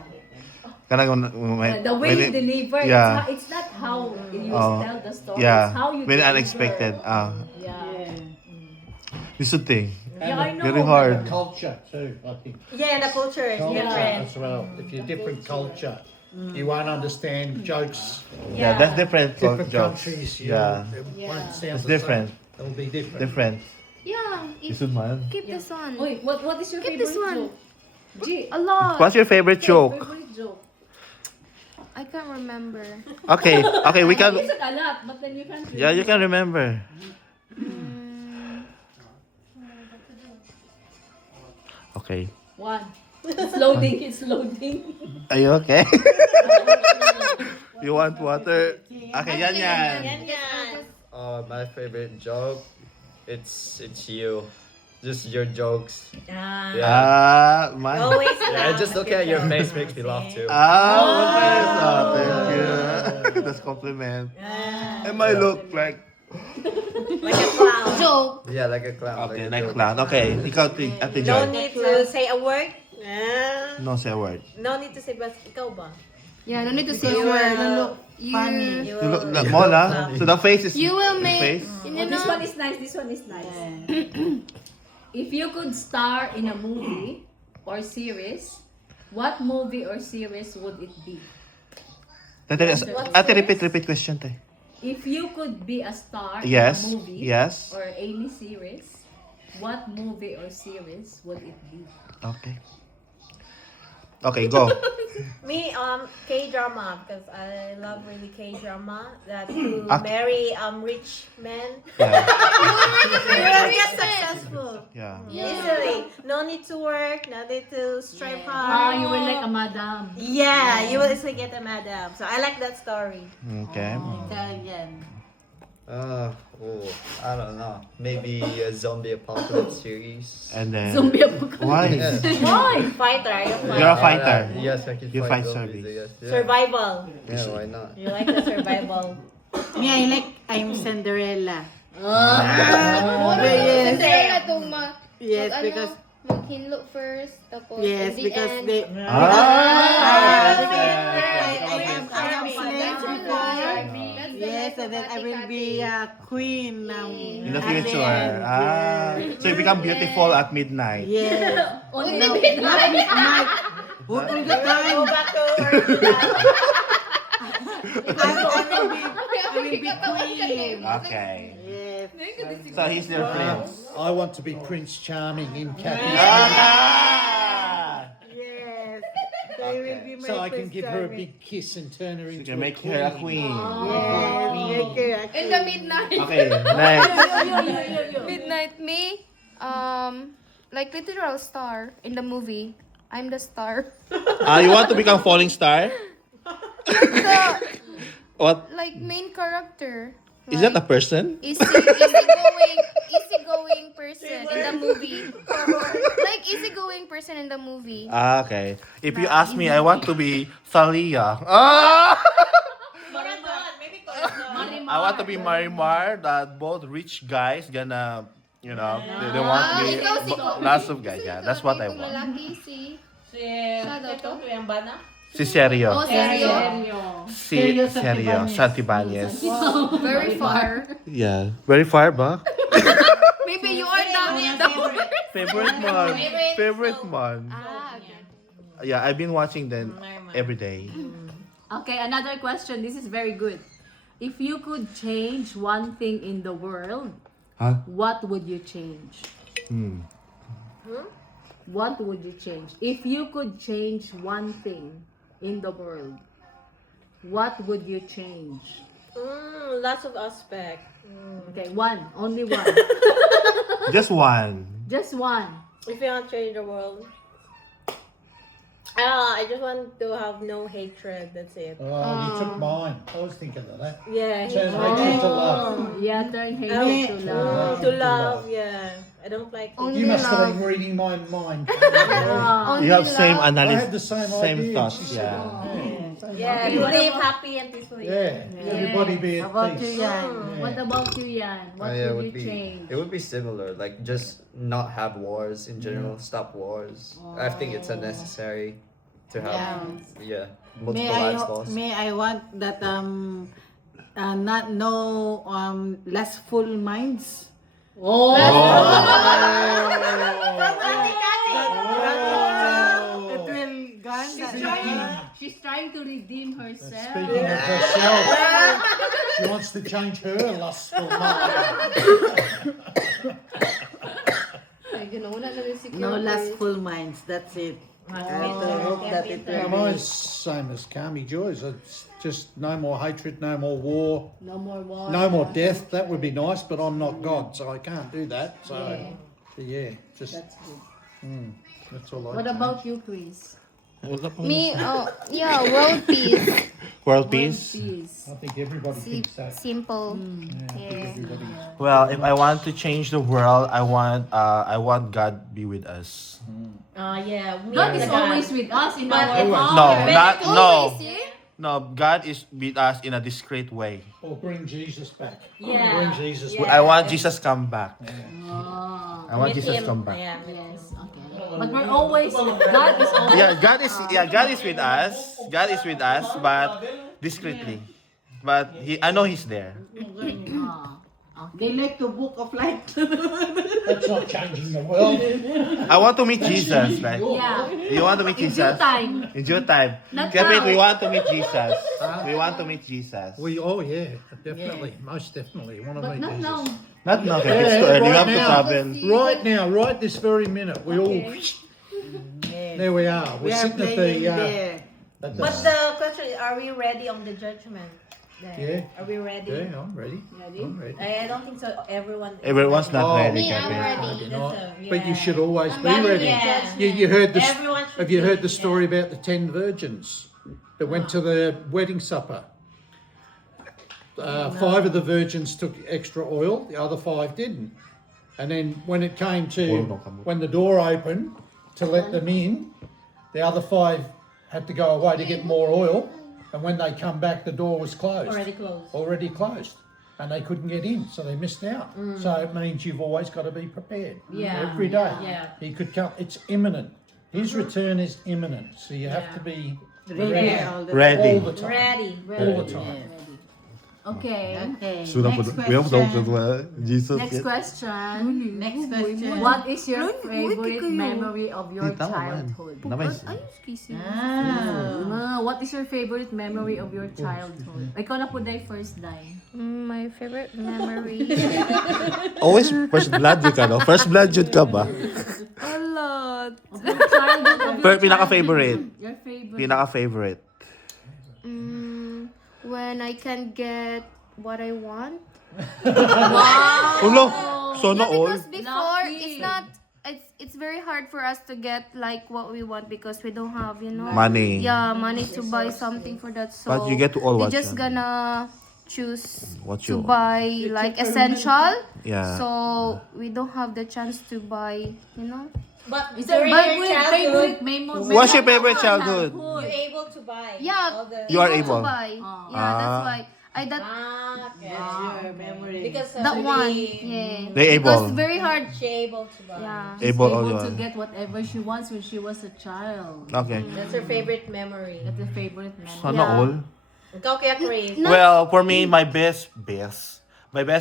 Kanang The way you deliver, yeah. it's not how you Oh, tell the story, yeah. it's how you Very deliver. unexpected. Yeah. This is the thing. Yeah, I know. Very hard. Culture too, I think. Yeah, the culture is Culture different. as well. If you're different culture, you won't understand jokes. Yeah, that's different. Different jokes. countries, Yeah, it won't sound it's the different. same. It'll be different. Different. Yeah, This is mine. keep this one. Wait, what is your Keep favorite this one. joke? G, A lot. What's your favorite joke? favorite joke? I can't remember. Okay, we can. You said a lot, but then you can't. Yeah, you can remember. Okay. One. It's loading. It's loading. Are you okay? You want water? Okay, yan. My favorite joke, it's you. Just your jokes. Mine. Always Yeah, laugh. just looking at your face makes me laugh too. Okay. Thank you. That's compliment. Am I look like? Like a clown. Joke. Yeah, like a clown. Okay, a like joke. clown. Okay, ikaw, Ate No Joy. need to say a word. No say a word. No need to say, but ikaw ba? Yeah, no need to say You a word. will- funny. You You look will, like more lah. So the face is. You will the make. face. You Oh, this know. one is nice. This one is nice. If you could star in a movie or series, what movie or series would it be? Ate, repeat question tayo. If you could be a star Yes, in a movie yes. or any series, what movie or series would it be? Okay. Okay, go. Me, K-drama, because I love really K-drama that to Okay. marry rich men. Yeah. You will get successful. Yeah. Easily. No need to work, no need to strive hard. You were like a madam. Yeah, you will easily get a madam. So I like that story. Okay. I don't know. Maybe a zombie apocalypse series. And then. Zombie apocalypse. Why? Why? Fighter, You're a fighter. Yes, I can You fight fight zombies, zombies. I guess. Yeah. Survival. Yeah, why not? You like the survival. Me, I like I'm Cinderella. Yes. Cinderella to Yes, because mag-hinlook first, tapos yes, in the because end, they. Ah! I am slave before. That's the Yes, life and then of I will Ate be a queen. In the at future. end. So you become beautiful at midnight. Yes. Only No, not midnight. Who told the time? Go back to original. I will be queen. Okay. Yes. So he's your prince. I want to be Prince Charming in Kathy's Ah! Yes. So you will be my so I can Prince give her a Charming. big kiss and turn her You into can a make queen. her a queen. Yes. Make her a in the queen. midnight. Okay, next. Midnight me, like literal star in the movie. I'm the star. You want to become falling star? What? Like main character. Is that a person? Easygoing person in the movie. Like easygoing person in the movie. Okay. If you ask me, I want to be Thalia. Ah! Corazon, maybe Corazon. I want to be Marimar, that both rich guys gonna, you know, they want me. ikaw si Lots of guys, yeah. That's what I Itong want. lalaki si Ito, yung bana? Si Serio. Oh, Sergio. Si Serio. Santibanez. Very far. Yeah. Very far ba? Maybe you are the Favorite one. Favorite one. okay. Yeah, I've been watching them every day. Okay, another question. This is very good. If you could change one thing in the world, Huh? what would you change? what would you change? If you could change one thing in the world, what would you change? Lots of aspects. Okay, one. Only one. Just one. Just one. If you want to change the world, I just want to have no hatred. That's it. Oh, you took mine. I was thinking of that. Yeah, Turn hatred. hatred to love. Yeah, turn hatred to love. To love, yeah. I don't like Only You must have love. been reading my mind. Only You have same love. I analysis, had the same same idea. thoughts. She said, Yeah. Yeah, you live happy and peacefully. Yeah, everybody be How at about you, peace. Yan? What about you, Yan? What Yeah, would you change? it would be similar. Like just not have wars in general. Stop wars. I think it's unnecessary to have multiple lives lost. May I want that not no lustful minds. Oh! It will gone. She's trying to redeem herself. Speaking of herself, she wants to change her lustful mind. No lustful minds. That's it. I hope that it Yeah, will mine's same as Kami Joy's. It's just no more hatred, no more war, No more war. no more death. That would be nice, but I'm not God, so I can't do that. So, yeah, just That's good. that's all I What change. about you, Chris? Me, world peace. World peace. Peace. I think everybody thinks that. Simple. Yeah. Everybody. Well, if I want to change the world, I want God be with us. Yeah. God is always with us in our But- heart. No, not no. Always, yeah? No, God is with us in a discreet way. Or bring Jesus back. Yeah. Bring Jesus Yeah. back. I want Jesus come back. Oh, I want With Jesus him, come back. Yeah. yes, okay. But we're always, God is always. Yeah, God is with us. God is with us, but discreetly. But I know He's there. They like to book a flight. That's not changing the world. I want to meet Jesus. Like, Yeah. you want to meet In due Jesus? time. In due time. Not Kevin, now. we want to meet Jesus. We want to meet Jesus. Yeah, definitely, most definitely. Want to But meet not Jesus. now. Not now, Kevin. Yeah, It's too early. We right have to now. travel. Right now, right this very minute, we all. There we are. We We're are sitting at playing the. there. At But the question is, are we ready on the judgment? Yeah. Are we ready? Yeah, I'm ready. Ready? I'm ready. I don't think so. Everyone. Everyone's not Oh. ready, Me, I'm Kevin. ready. But you should always be But ready. yeah. You heard the. Everyone should Have you heard be, the story about the 10 virgins that went to the wedding supper? 5 of the virgins took extra oil, the other 5 didn't. And then when it came to when the door opened to let them in, the other 5 had to go away to get more oil. And when they come back, the door was closed. Already closed. And they couldn't get in, so they missed out. So it means you've always got to be prepared. Yeah. Every day. Yeah. He could come. It's imminent. His return is imminent. So you have to be Ready. Ready. all the time. Ready. All the time. Okay. Okay. Sudah Next we have question. Jesus. Next question. Next question. What is your favorite memory of your childhood? What is your favorite memory of your childhood? Ikaw na po day first day. My favorite memory. Always first blood yun ka, no? First blood yun ka ba? A lot. Of your childhood. Of your Pinaka-favorite. Your favorite. Pinaka-favorite. When I can get what I want. Ulo, sana all. Because before Lucky. it's very hard for us to get like what we want because we don't have, Money. Yeah, money to buy something for that. So But you get to all we're what just you- gonna choose What to you- buy like essential. Yeah. So we don't have the chance to buy, But Is there during your favorite childhood, memory? What's your favorite childhood? you're able to buy. Yeah, all the. You are able able. to buy. Yeah, that's why that Okay. Your memory. Because that one. really, Yeah. They Because able. very hard. she able to buy. Yeah. She's Able able all to yun. get whatever she wants when she was a child. Okay. That's her favorite memory. That's the favorite memory. Sana all. Ikaw kaya Chris. Well, for me, my best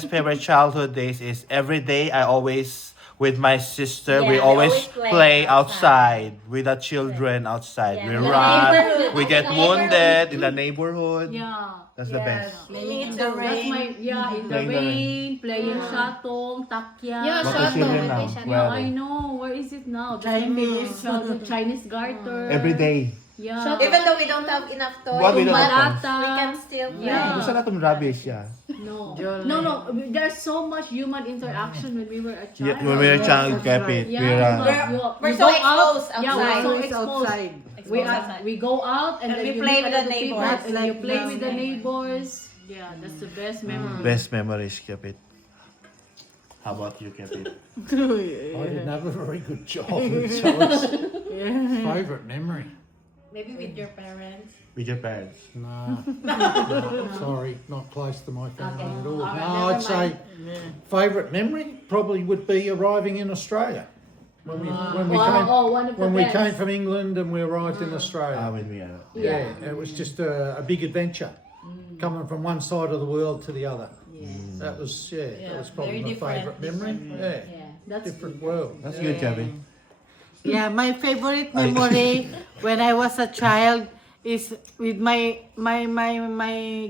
favorite childhood days is every day I always with my sister, Yeah, we we always always play play outside. outside with the children outside. Yeah, We in the run, neighborhood. we get In the wounded in the neighborhood. Yeah. That's the best. Maybe in the That's rain. my, yeah, in the Playing the rain, playing shatong, takya. Yeah, What is shotong. yun We now? play shotong. Yeah, Where? I know. Where is it now? That's my Chinese. favorite childhood Chinese garter. Every day. Yeah. Even though we don't have enough toys, What we don't have Malata. we can still play. Yeah. Gusto na itong rubbish, yeah. No. Jolly. No. There's so much human interaction when we were a child. Yeah, when we were child, That's kept right. it. Yeah, We run. We're we so go out. exposed Yeah, we're outside. so Always exposed. outside. We go out and And then we you play meet with the other people, neighbors. and you Like play now. with the neighbors. Yeah, that's the best memory. Best memories, kept it. How about you, kept it? I didn't have a very good childhood, so it's favourite memory. Maybe with your parents. With your parents. No, sorry, not close to my family at all. Alright, No, never I'd say favourite memory probably would be arriving in Australia. When we One of the when we best. came from England and we arrived in Australia. When we are. Yeah, it was just a big adventure, coming from one side of the world to the other. That was that was probably very my different, favourite memory. Yeah, Yeah, that's different world. That's good, Kevin. Yeah, my favorite memory when I was a child is with my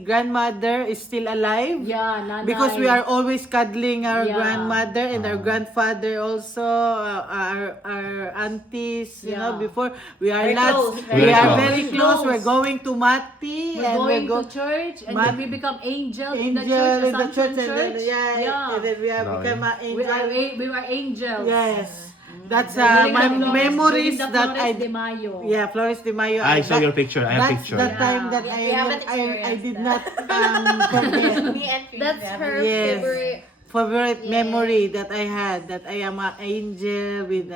grandmother is still alive. Yeah, nanay. Because we are always cuddling our Yeah. grandmother and our grandfather also, our aunties, you know, Yeah. before we are Very not, close, we very are close. very close. We're going to Mati We're and going we go to church and Ma- then we become angel in the angel church, in the church, Assumption and then, church. yeah, and then we are Love become an We angel. are angels. Yes, that's During my the Flores- memories during the that Flores I. de Mayo. Yeah, Flores de Mayo. I saw your picture. I have That's picture. the time that We haven't I experienced did that. not forget. Me and Chris, That's yeah. her Yes. favorite. Favorite Yeah. memory that I had, that I am an angel with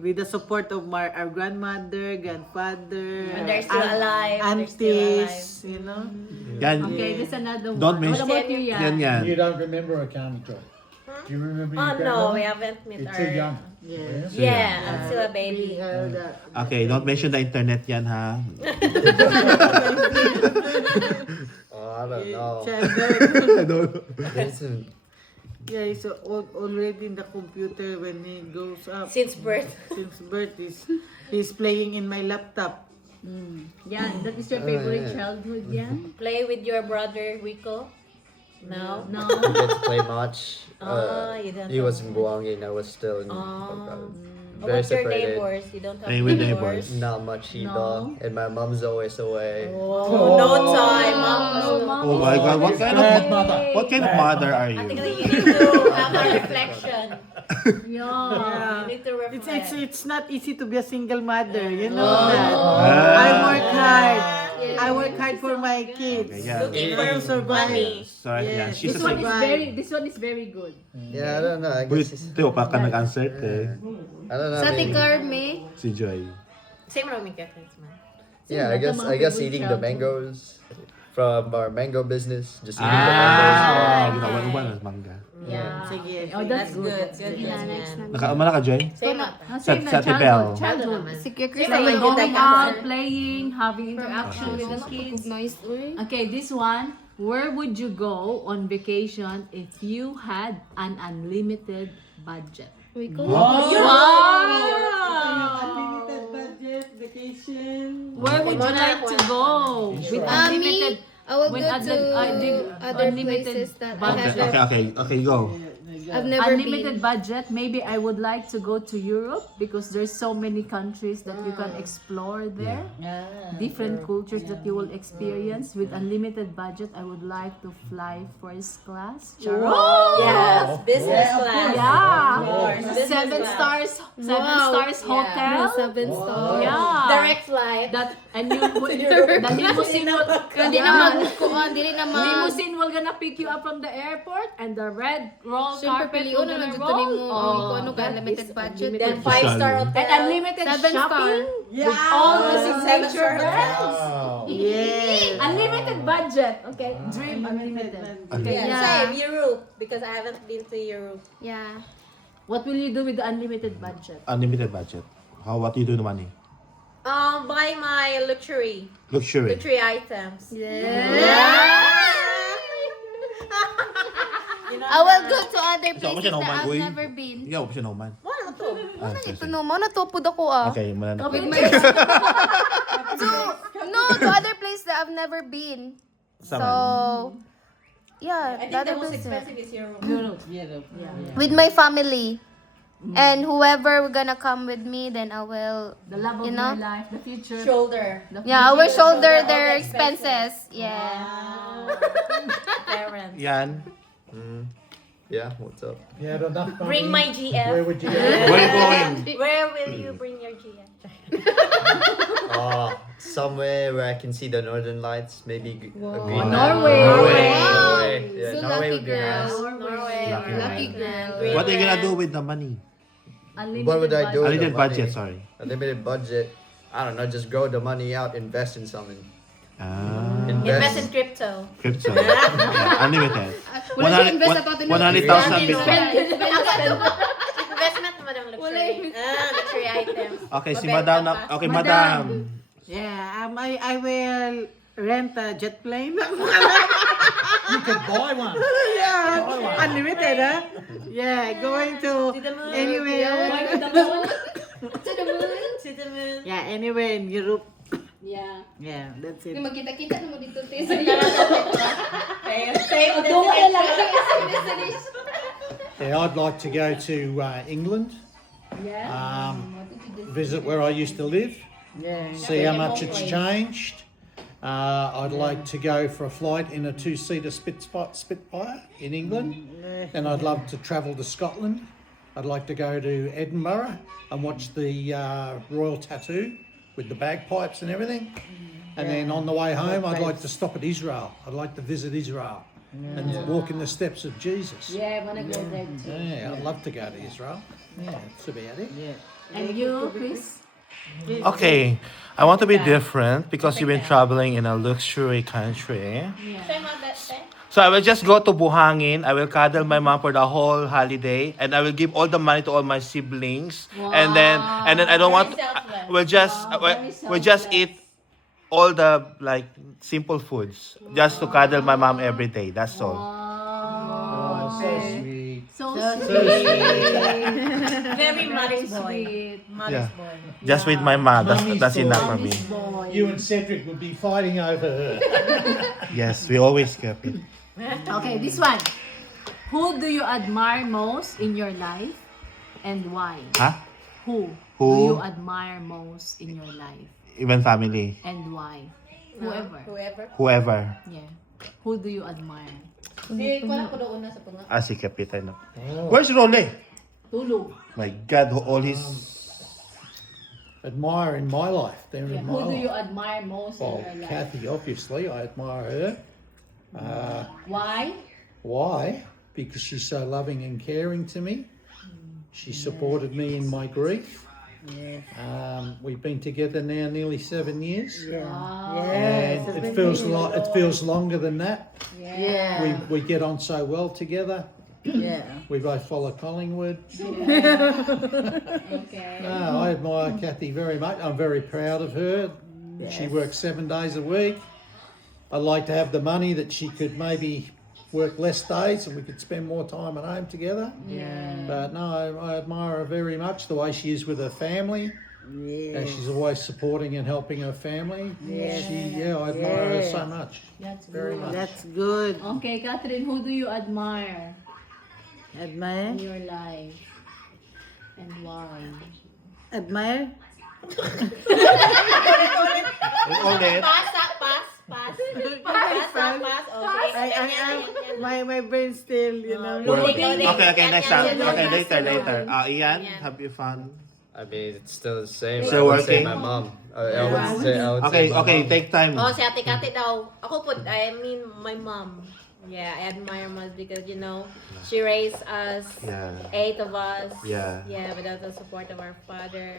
with the support of our grandmother, grandfather, When they're still alive, they're still aunties, you know. Yan. Okay, this is another one. Don't What mention- about you, Yan? Yan yan. You don't remember a Carney Job? Do you remember your Oh no, grandmother? we haven't met You're our. too young. Yes. Yeah, I'm still a baby. Okay, don't mention the internet yan, ha? I don't know. Yeah, he's already in the computer when he goes up. Since birth. Since birth, he's playing in my laptop. Yan, that is your favorite yeah. childhood, Yan? Play with your brother Rico. No. No. We get to play much. You don't He have was in Buangin, I was still in. How about your neighbors? You don't have Play with neighbors? Not much either. No. And my mom's always away. Oh, no time. Mom was Oh my God, what kind of mother are I think you? that you need to have a reflection. Yeah. You need to reflect. It's not easy to be a single mother, you know that. I work hard. I work hard for my kids. Yeah. Looking To for survive. money. Sorry, yeah. Yes. She's This a one is very good. Yeah, I don't know. I Uy, guess it's, Teo, pa ka nag-answer, te. I don't know. Sa maybe- Carme. Si Joy. Same room with Kathleen, man. Yeah, I guess Good eating the childhood. mangoes from our mango business. Just eating the mangoes. Ginawa mo ba ng mangga? Yeah. Sige. Oh, That's that's good. good. Good, man. Umala ka, Joy? Same. Same Sa na Tipel. childhood. Si Kuya Chris Same ay naman Going Like out, that. playing, having interaction with the kids. noise. Okay, this one. Where would you go on vacation if you had an unlimited budget? We go. Unlimited budget, vacation. Where would you like to go? With unlimited I will with go to other unlimited places that I budget. have. Okay, go. I've never Unlimited been. budget. Maybe I would like to go to Europe because there's so many countries that you can explore there. Different cultures that you will experience. With unlimited budget, I would like to fly first class. Charot. Yes, business class. Yeah. Of course, business Seven class. stars. Seven Wow. stars hotel. 7 stars. Yeah. Direct flight. That and you the limousine will Hindi naman kuan, dili naman. limousine will gonna pick you up from the airport and the red roll Siyempre carpet piliun will na gonna lang dito roll. nimo kung ano ka that unlimited is budget. Then unlimited. 5-star And hotel. unlimited 7 shopping star. with all the Seven-star signature brands. Wow. Yeah. Unlimited budget. Okay, dream unlimited. Okay, Yeah, Yeah. same. Europe. Because I haven't been to Europe. Yeah. what will you do with the unlimited budget? Unlimited budget. What do you do with the money? Buy my luxury Luxury. items. Yeah. I will go to other So, places siya that naman, I've uy. never been. Ikaw pa siya naman. Wala na to. Ito no, mana to pud ako ah. Okay, muna na. With my to other place that I've never been. Saan So, yeah, I think the the other most places. expensive is Europe. Europe. With my family. And whoever will gonna come with me, then I will, The love of you know? your life, the future. Shoulder. Yeah, I will shoulder all their the expenses. expenses. Yeah. Parents. Yan. Yeah, what's up? You had enough money? Bring my GF. Where would you go? Where are you going? Where will you bring your GF? Somewhere where I can see the northern lights, maybe a green land. Norway. Norway. So Yeah, Norway lucky would be girl. nice. Norway. Lucky girl. What are you gonna do with the money? Unlimited What would I do? budget. with the Unlimited budget, money? sorry. Unlimited budget. I don't know, just grow the money out, invest in something. Invest in crypto. Crypto. Yeah, unlimited. Wala siya invest about 100,000 Bitcoin. Investment naman ang luxury. Luxury items. Okay, si Mabenta Madam na. pa. Okay, Madam. Yeah, I will rent a jet plane. You could buy one. Yeah, unlimited, huh? Yeah, going to To the moon. anywhere. To the moon. To the moon. Yeah, anywhere in Europe. Yeah. Yeah, that's it. Magkita-kita naman dito tayo. Save destination. Yeah, I'd like to go to England. Visit where I used to live. Yeah. See how much it's changed. I'd like to go for a flight in a two-seater Spitfire in England. And I'd love to travel to Scotland. I'd like to go to Edinburgh and watch the Royal Tattoo with the bagpipes and everything. And then on the way home, I'd like to stop at Israel. I'd like to visit Israel and walk in the steps of Jesus. Yeah, I wanna go there too. Yeah, I'd love to go to Israel. Yeah, that's about it. Yeah. And you, Chris? Okay, I want to be different because you've been traveling in a luxury country. Same on that thing. So I will just go to Buhangin. I will cuddle my mom for the whole holiday, and I will give all the money to all my siblings. And then I don't want. selfless. We'll just eat all the like simple foods just to cuddle my mom every day. That's all. Oh, so sweet. So Very mother's boy. sweet. Yeah, just with my mom. That's enough for me. You and Cedric would be fighting over her. Yes, we always kept it. Okay, this one. Who do you admire most in your life and why? Huh? Who Who? do you admire most in your life Even family, and why? Whoever. whoever. Yeah. Who do you admire? Si kuha ko doon una sa punga. Ah, si Kapitan. Where's Rolly? Tulog. My God, all his. Admire in my life. They're Yeah. in Who my do you life. admire most Well, in your life? Kathy, obviously, I admire her. Why? Why? Because she's so loving and caring to me. She supported me in my grief. We've been together now nearly 7 years. And it feels longer than that. Yeah. We get on so well together. Yeah. We both follow Collingwood. Okay. No, I admire Kathy very much. I'm very proud of her. She works 7 days a week. I'd like to have the money that she could maybe work less days and we could spend more time at home together. But no, I admire her very much, the way she is with her family. And she's always supporting and helping her family. I admire her so much. That's Very good. much. That's good. Okay, Catherine, who do you admire Admire? in your life and why? Admire? Ulit. Pass. Okay. My brain still, Loading. Okay, next time. Yan. Okay, later. Ian, have you fun? I mean, it's still the same. Still I would say working? my mom. I would say my Okay, mom. take time. Oh, si Ate Kati daw. Ako po, I mean, my mom. Yeah, I admire mom because, she raised us, Yeah. 8 of us. Yeah. Yeah, without the support of our father.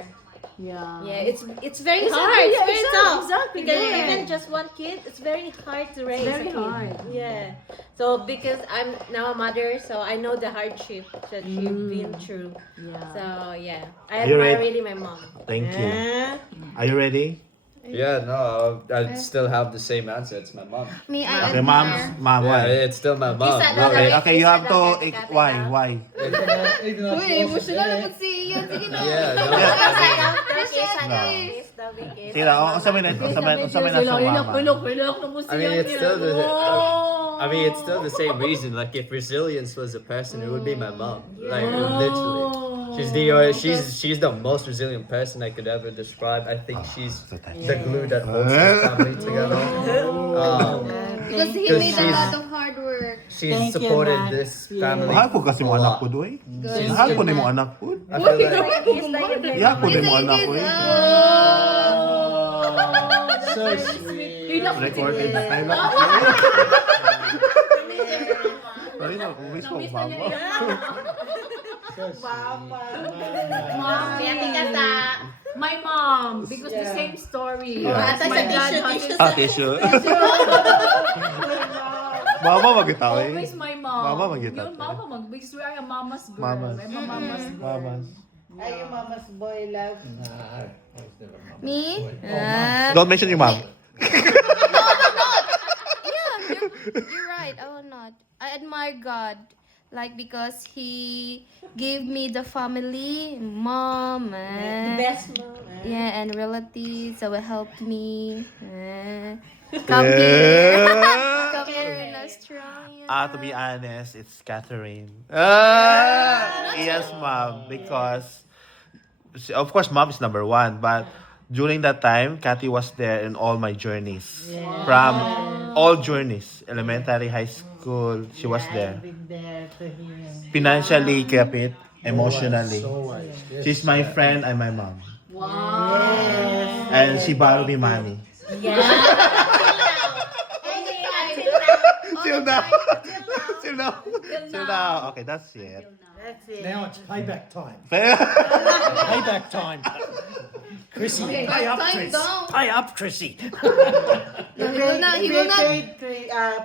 Yeah. Yeah, it's very It's hard. very- It's very exactly, tough. exactly, Because yeah. even just one kid, it's very hard to raise very a kid. hard. Yeah. So because I'm now a mother, so I know the hardship that she's been through. Yeah. So yeah, I You admire ready? really my mom. Thank you. Yeah. Are you ready? Yeah, no, I still have the same answer. It's my mom. Me, I Okay, mom, Yeah, why? it's still my mom. said No, Okay, that. okay, you have to. Why? Why? Even though Uy, she wasn't emotional na there. po si Ian. Sige na. Yeah, no. Sila, unsa man na sa mama. I mean, it's still the. I mean, it's still the same reason. Like, if resilience was a person, it would be my mom. Like, literally, she's the most resilient person I could ever describe. I think she's the glue that holds this family together. Because he Because made a she's- lot of hard work. She's Thank you, supported Matt. this Yeah. family. Mahal po kasi mo a anak lot. ko doy. Good. Mahal po ni mo anak ko. I feel like Yeah, po ni mo anak ko. so sweet. Recorded na tayo lang. Sorry na, uwis po, mama. My mom, because the same story. Yeah. As my dad Ah, tissue. Mama magitaw eh. always my mom. Mama magitaw. Yun, mama mag, because we are a mama's girl. Mamas. I'm a mama's girl. Mamas. Are you mama's boy, love? Me? Don't mention your mom. Yeah, you're right. I will not. I admire God. Like, because He gave me the family, mom, Best mom. yeah, and relatives that will help me. Come here. Come here in Australia. To be honest, it's Catherine. Yes, mom. Because, of course, mom is number one. But during that time, Cathy was there in all my journeys. From all journeys. Elementary, high school, she was there. I've been there to him. Financially, kapit. Emotionally. Always. Yes. She's my friend and my mom. Wow. And she borrowed me money. Till now. Till now. Till now. Okay, that's it. That's it. Now it's payback time. Payback time. Chrissy, pay up, time Chris. down. Pay up, Chrissy. No, he will not. He will not.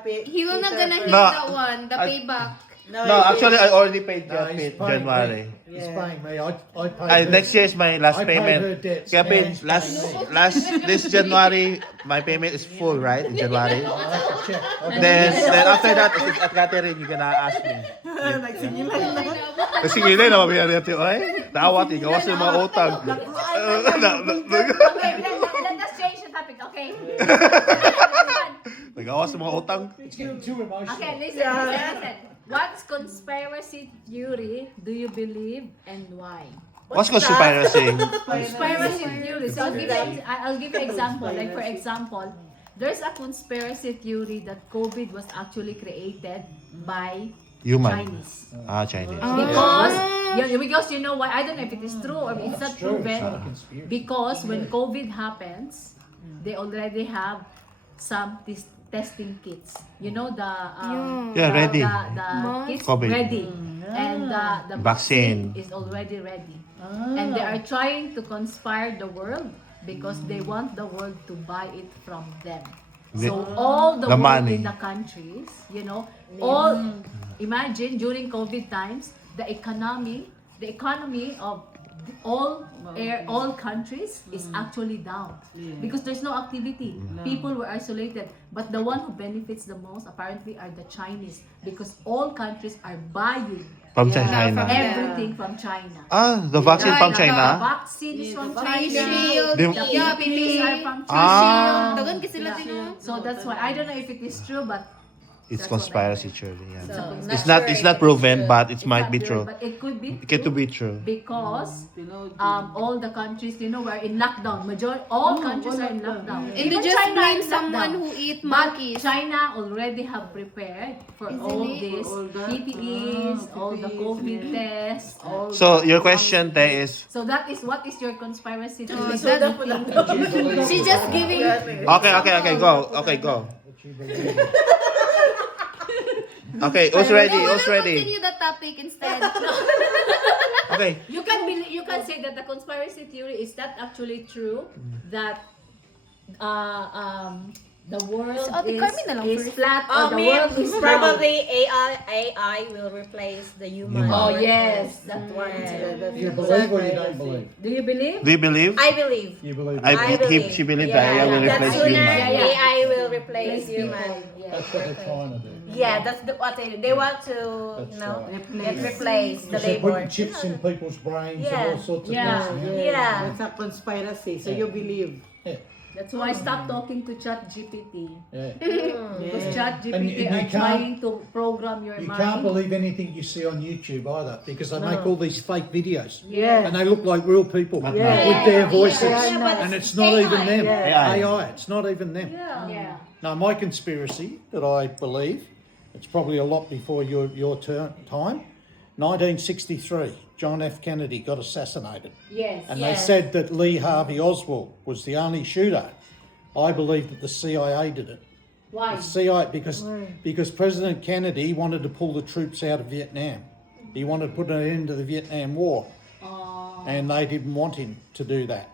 He will not gonna hit No, that one. The payback. No, actually, I already paid No, he's Kapit paying January. me. He's paying me. I paid her. Next year is my last I paid her payment. debts. Kapit, Now he's paying me. last this January, my payment is full, right? In January. I have to check. Then after that, if it's at Catherine, you're gonna ask me. Kasi hindi na mabiyari natin, oy. Tawat, gawas yung mga utang. Okay, let us change the topic, okay? Gawas yung mga utang. It's getting too emotional. Okay, listen. What conspiracy theory do you believe and why? What's conspiracy? Conspiracy theory. So I'll give you example. Like for example, there's a conspiracy theory that COVID was actually created by Human. Chinese. Chinese. Because you know why? I don't know if it is true or it's not proven. Because when COVID happens, they already have some testing kits. You know Ready. the kits COVID. ready, and the vaccine is already ready, and they are trying to conspire the world because they want the world to buy it from them. So all the The world money. in the countries, all imagine during COVID times, the economy of all countries is actually down because there's no activity. People were isolated, but the one who benefits the most apparently are the Chinese because all countries are buying From China. everything from China. The vaccine from The China? vaccine is from China. Shield. They- The Yeah, PPEs are from PPE. China. Dagan kasi sila din. So that's why I don't know if it is true, but It's that's what I conspiracy theory. Yeah. So, It's not proven, but it it's might not be true, true. but it could be It can true be true. because all the countries, we're in lockdown. All countries are in lockdown. And they Even just China blame is locked someone down. who eat But monkeys. China already have prepared for Isn't all it? this PPEs, all the COVID tests, all So the your question there is So that is what is your conspiracy theory? She's just giving. okay, go. Okay, go. Okay, who's ready? Who's ready? Continue the topic instead. Okay. You can say that the conspiracy theory is that actually true that the world So, Ate Carmen na lang is first. flat or the me, world is round? probably AI will replace the human. Oh workers. yes, that one Yeah. too. Do you believe or you don't believe? Do you believe? Do you believe? I believe. You believe I, it. believe. she believes Yeah, that AI will that replace sooner human. Yeah. AI will replace Place human. people, yeah. That's what they're trying to do. Yeah, that's what they want to, That's you know, right. replace the Because they're labor. putting chips in people's brains Yeah. and all sorts of Yeah. things. Yeah. That's a conspiracy. So you believe. That's why I stopped talking to ChatGPT. Yeah. Because And ChatGPT you are can't- trying to program your You mind. can't believe anything you see on YouTube either, because they make all these fake videos. Yeah. And they look like real people Yeah. with their voices. Yeah, but And it's not even them. Yeah. AI. It's not even them. Yeah. Now, my conspiracy that I believe, it's probably a lot before your time, 1963, John F. Kennedy got assassinated. Yes. And they said that Lee Harvey Oswald was the only shooter. I believe that the CIA did it. Why? The CIA, because President Kennedy wanted to pull the troops out of Vietnam. He wanted to put an end to the Vietnam War. And they didn't want him to do that.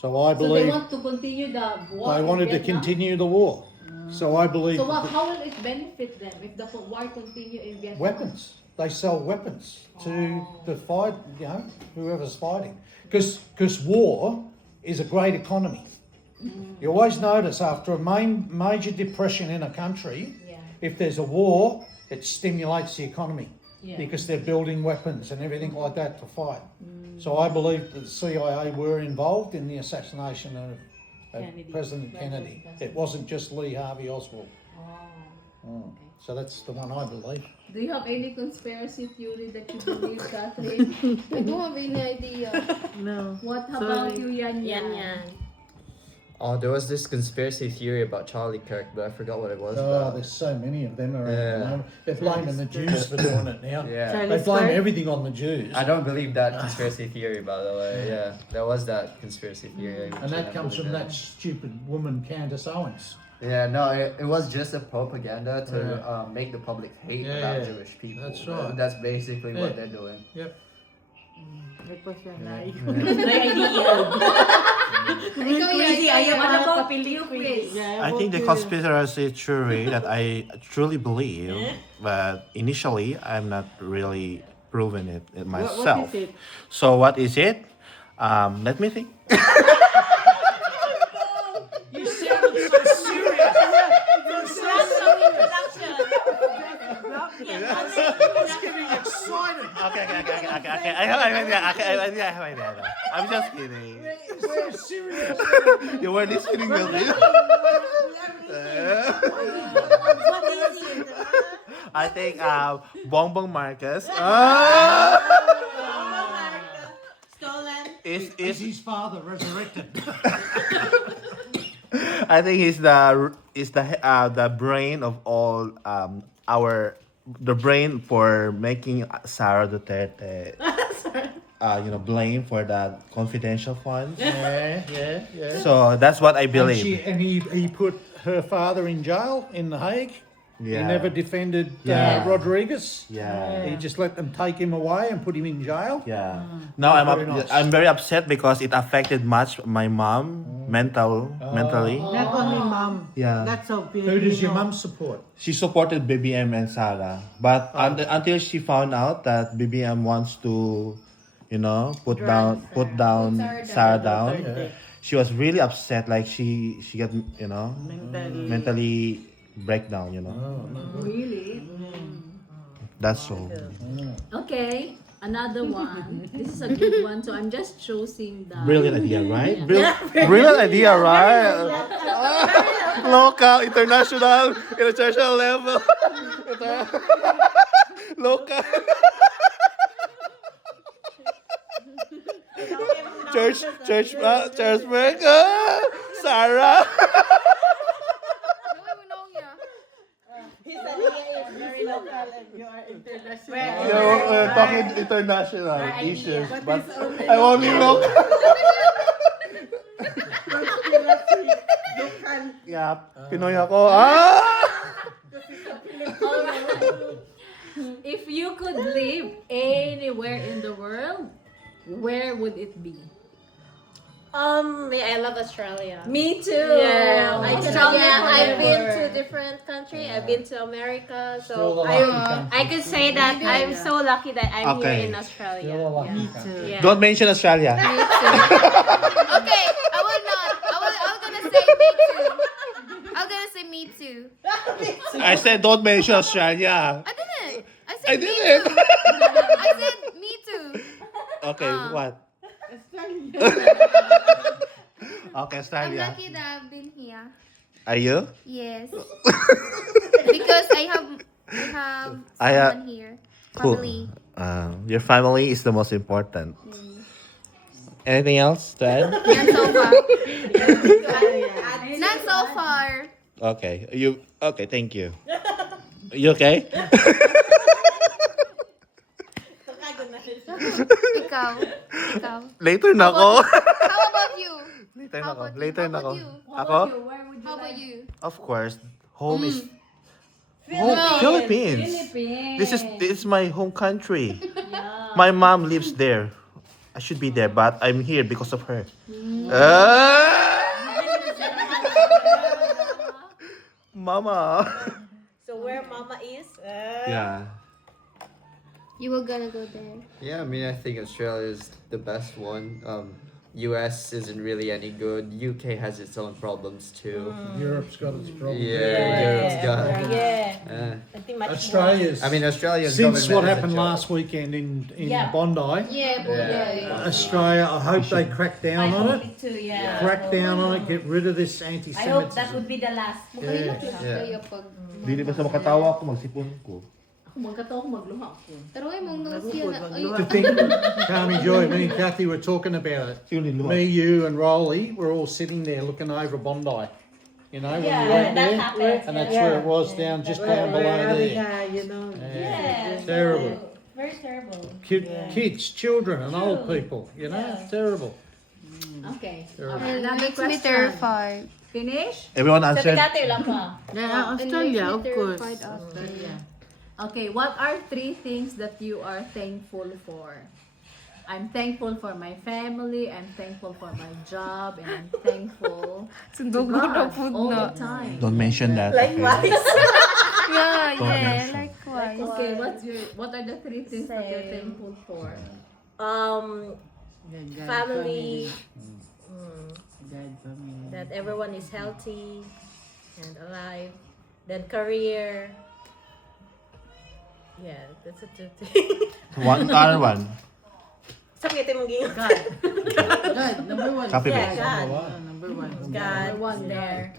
So I So they believe want to continue the war. they in wanted to Vietnam? continue the war. So I believe So that how will it benefit them if the war continue in Vietnam? weapons. They sell weapons to the fight, you know, whoever's fighting. Because war is a great economy. You always notice after a major depression in a country, if there's a war, it stimulates the economy because they're building weapons and everything like that to fight. So I believe that the CIA were involved in the assassination of Kennedy. President Kennedy. It wasn't just Lee Harvey Oswald. So that's the one I believe. Do you have any conspiracy theory that you believe, Catherine? I don't have any idea. No. What about Sorry. you, Yan Yan Yan? yan. Oh, there was this conspiracy theory about Charlie Kirk, but I forgot what it was Oh, about. there's so many of them around. at the Yeah. moment. They're blaming the Jews for doing it now. Yeah. They Charlie blame Kirk? everything on the Jews. I don't believe that conspiracy theory, by the way. Yeah, there was that conspiracy theory. which And I that don't comes from believe that stupid woman, Candace Owens. in. Yeah, no, it was just a propaganda to Yeah. make the public hate Yeah, about yeah. Jewish people. That's right. That's basically Yeah. what they're doing. Yep. Crazy, ayaw What pa about kapiling you, crazy. Chris? Yeah, I think the about conspiracy theory that I truly believe, but initially I'm not really proving it myself. What is it? So what is it? Let me think. You sounded so serious. It's getting excited. Okay. I have an idea. I'm just kidding. So serious. You were listening to me. What is it? I think Bongbong Marcos Stolen. Is is his father resurrected? I think he's the brain of all the brain for making Sara Duterte blame for the confidential funds. Yeah. So that's what I believe. And he put her father in jail in The Hague. He Yeah. never defended Yeah. Rodriguez. Yeah. He just let them take him away and put him in jail. Yeah. Now Very nice. I'm very upset because it affected much my mom mentally. Not only mom. Yeah. That's so Who does your Filipino. mum support? She supported BBM and Sara, but until she found out that BBM wants to, put down Sara down, she was really upset. Like she got mentally breakdown. Really? That's so. Okay, another one. This is a good one, so I'm just choosing the... Brilliant idea, right? Brilliant idea, right? Local, international level. Local. Church, Sarah. His idea is very local and you are international. We're talking international issues, but I only local. Yeah, Pinoy ako. If you could live anywhere in the world, where would it be? I love Australia. Me too. Yeah, Australia I've been forever. to different country. I've been to America, Still so a lucky country. I could say that I'm so lucky that I'm Okay. here in Australia. Still a lucky Yeah. country. Yeah. Don't mention Australia. Me too. Okay, I will not. I'm gonna say me too. I'm gonna say me too. I said don't mention Australia. I didn't. I said I me didn't. too. I said me too. Okay, what? Okay, I'm Australia. lucky that I've been here. Are you? Yes. Because I have someone here. Cool. Family. Your family is the most important. Anything else to add? Not so far. Not so far. Okay. Okay, thank you. You okay? Ikaw. Ikaw. Later na ako. How about you? Later na How ako. about you? Later How na ako. about you? Ako? How about you? Of course, home is home Philippines. This is my home country. My mom lives there. I should be there, but I'm here because of her. Mama. So where Mama is? Yeah. You were gonna go there. Yeah, I mean, I think Australia is the best one. US isn't really any good. UK has its own problems too. Europe's got its problems. Europe's got. Yeah. I think much Australia's. I mean, Australia's Since what government is a happened joke. last weekend in Yeah. Bondi, Yeah, Yeah. Australia, I hope they crack down on it. too. Yeah. Crack down on it. Get rid of this I hope that anti-Semitism. would be the last. Makalilak lang Yeah. kayo pag... Dili ba sa makatawa ako, magsipon ko. Magkatawa ko, magluha ko. Taruay mong nose yan. Ay, To think, Carmi Joy, me and Kathy were talking about it. Sino Me, you, and Rolly were all sitting there looking over Bondi. You know, when we went there, and that's where it was down, just down below there. You know. Yeah. Terrible. Very terrible. Kids, children, and old people. You know, terrible. Okay. It makes me terrified. Finish? Everyone Sa answered? Tigate lang pa. Yeah, Australia, of course. Australia. Okay, what are 3 things that you are thankful for? I'm thankful for my family, I'm thankful for my job, and I'm thankful to God all the time. Don't mention that. Likewise. Yeah, Don't yeah, mention. likewise. Okay, what are the 3 things that you're thankful for? Family. God, family. That everyone is healthy and alive. Then career. Yeah, that's a 2 thing. One, other one. Sabi mong gingon. God, number 1. Copy Yeah, paste. God. Number 1. God. One there.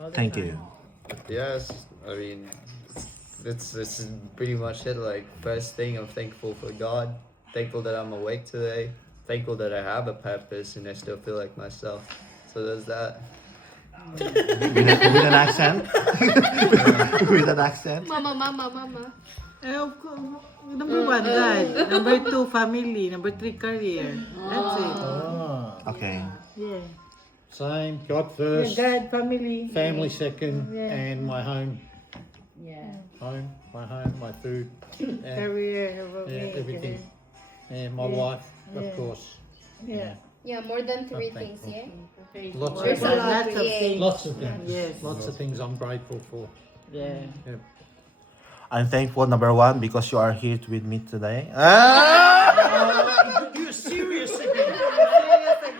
All the Thank time. you. Yes, I mean, this is pretty much it. Like, first thing, I'm thankful for God. Thankful that I'm awake today. Thankful that I have a purpose and I still feel like myself. So there's that. With an accent? With an accent? Mama, mama, mama. Of course, number 1, God. Number 2, family. Number 3, career. That's it. Ah, Okay. Yeah. same. God first, God, family. family second, Yeah. and my home. Yeah. My home, my food. Yeah, Career. everything. And my wife, of course. Yeah. Yeah, more than 3 I'm things, thankful. yeah? Lots There's a of lot, Lots of yeah. things. lots of things. Yes. Lots of things I'm grateful for. Yeah. I'm thankful, number 1, because you are here with me today. You're serious again.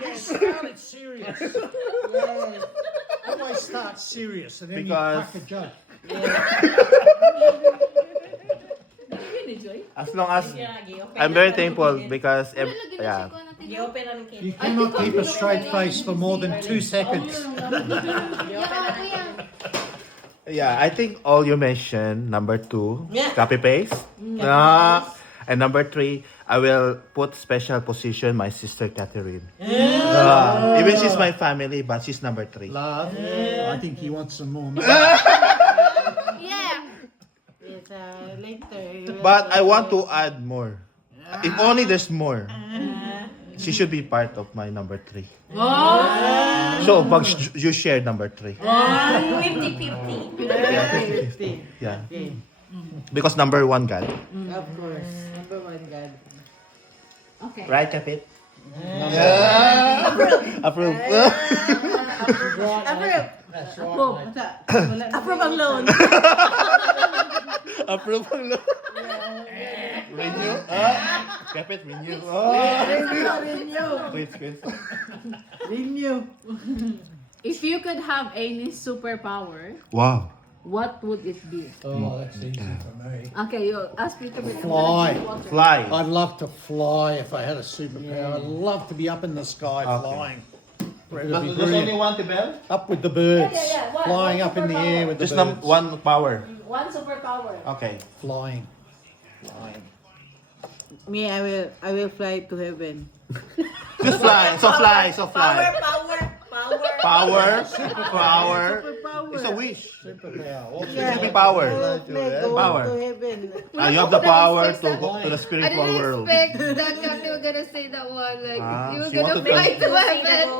You started serious. Yes. Always start serious and then Because- you crack a joke. As long as I'm very thankful because yeah. Gi-open na ng You kid. cannot keep a straight face for more than 2 seconds. Yeah, I think all you mentioned, number 2, Yeah. copy paste. And number 3, I will put special position my sister Catherine. Even she's my family, but she's number 3. Love. I think he wants some more. Yeah. Yes, later. But I want to add more. If only there's more. She should be part of my number 3. So, pag you share number 3. 50-50. Yeah. Because number 1 God. Of course. Number 1, God. Okay. Right, Kapit? Approve. Approve. That's Approve. right, mate. Wala. Approve ang loan. Approve ang lo. Renew. Kapit, renew. Renew. Wait, wait. Renew. If you could have any superpower, Wow. what would it be? Oh, that's easy for me. Okay, you ask me to be Fly. Fly. I'd love to fly if I had a superpower. I'd love to be up in the sky flying. It'd be There's only brilliant. one to bell? Up with the birds, What flying up in the air with the Just birds. one power. One superpower. Okay. Flying. Flying. Me, I will fly to heaven. Just fly. So fly. So fly. Power. Power. Power. Superpower. It's a wish. Superpower. What's Yeah. It be power. Go Power. to heaven. You have the power to go to the I spiritual didn't world. expect that Kati were gonna say that one. Like, Ah, you were she gonna wanted to- fly to heaven.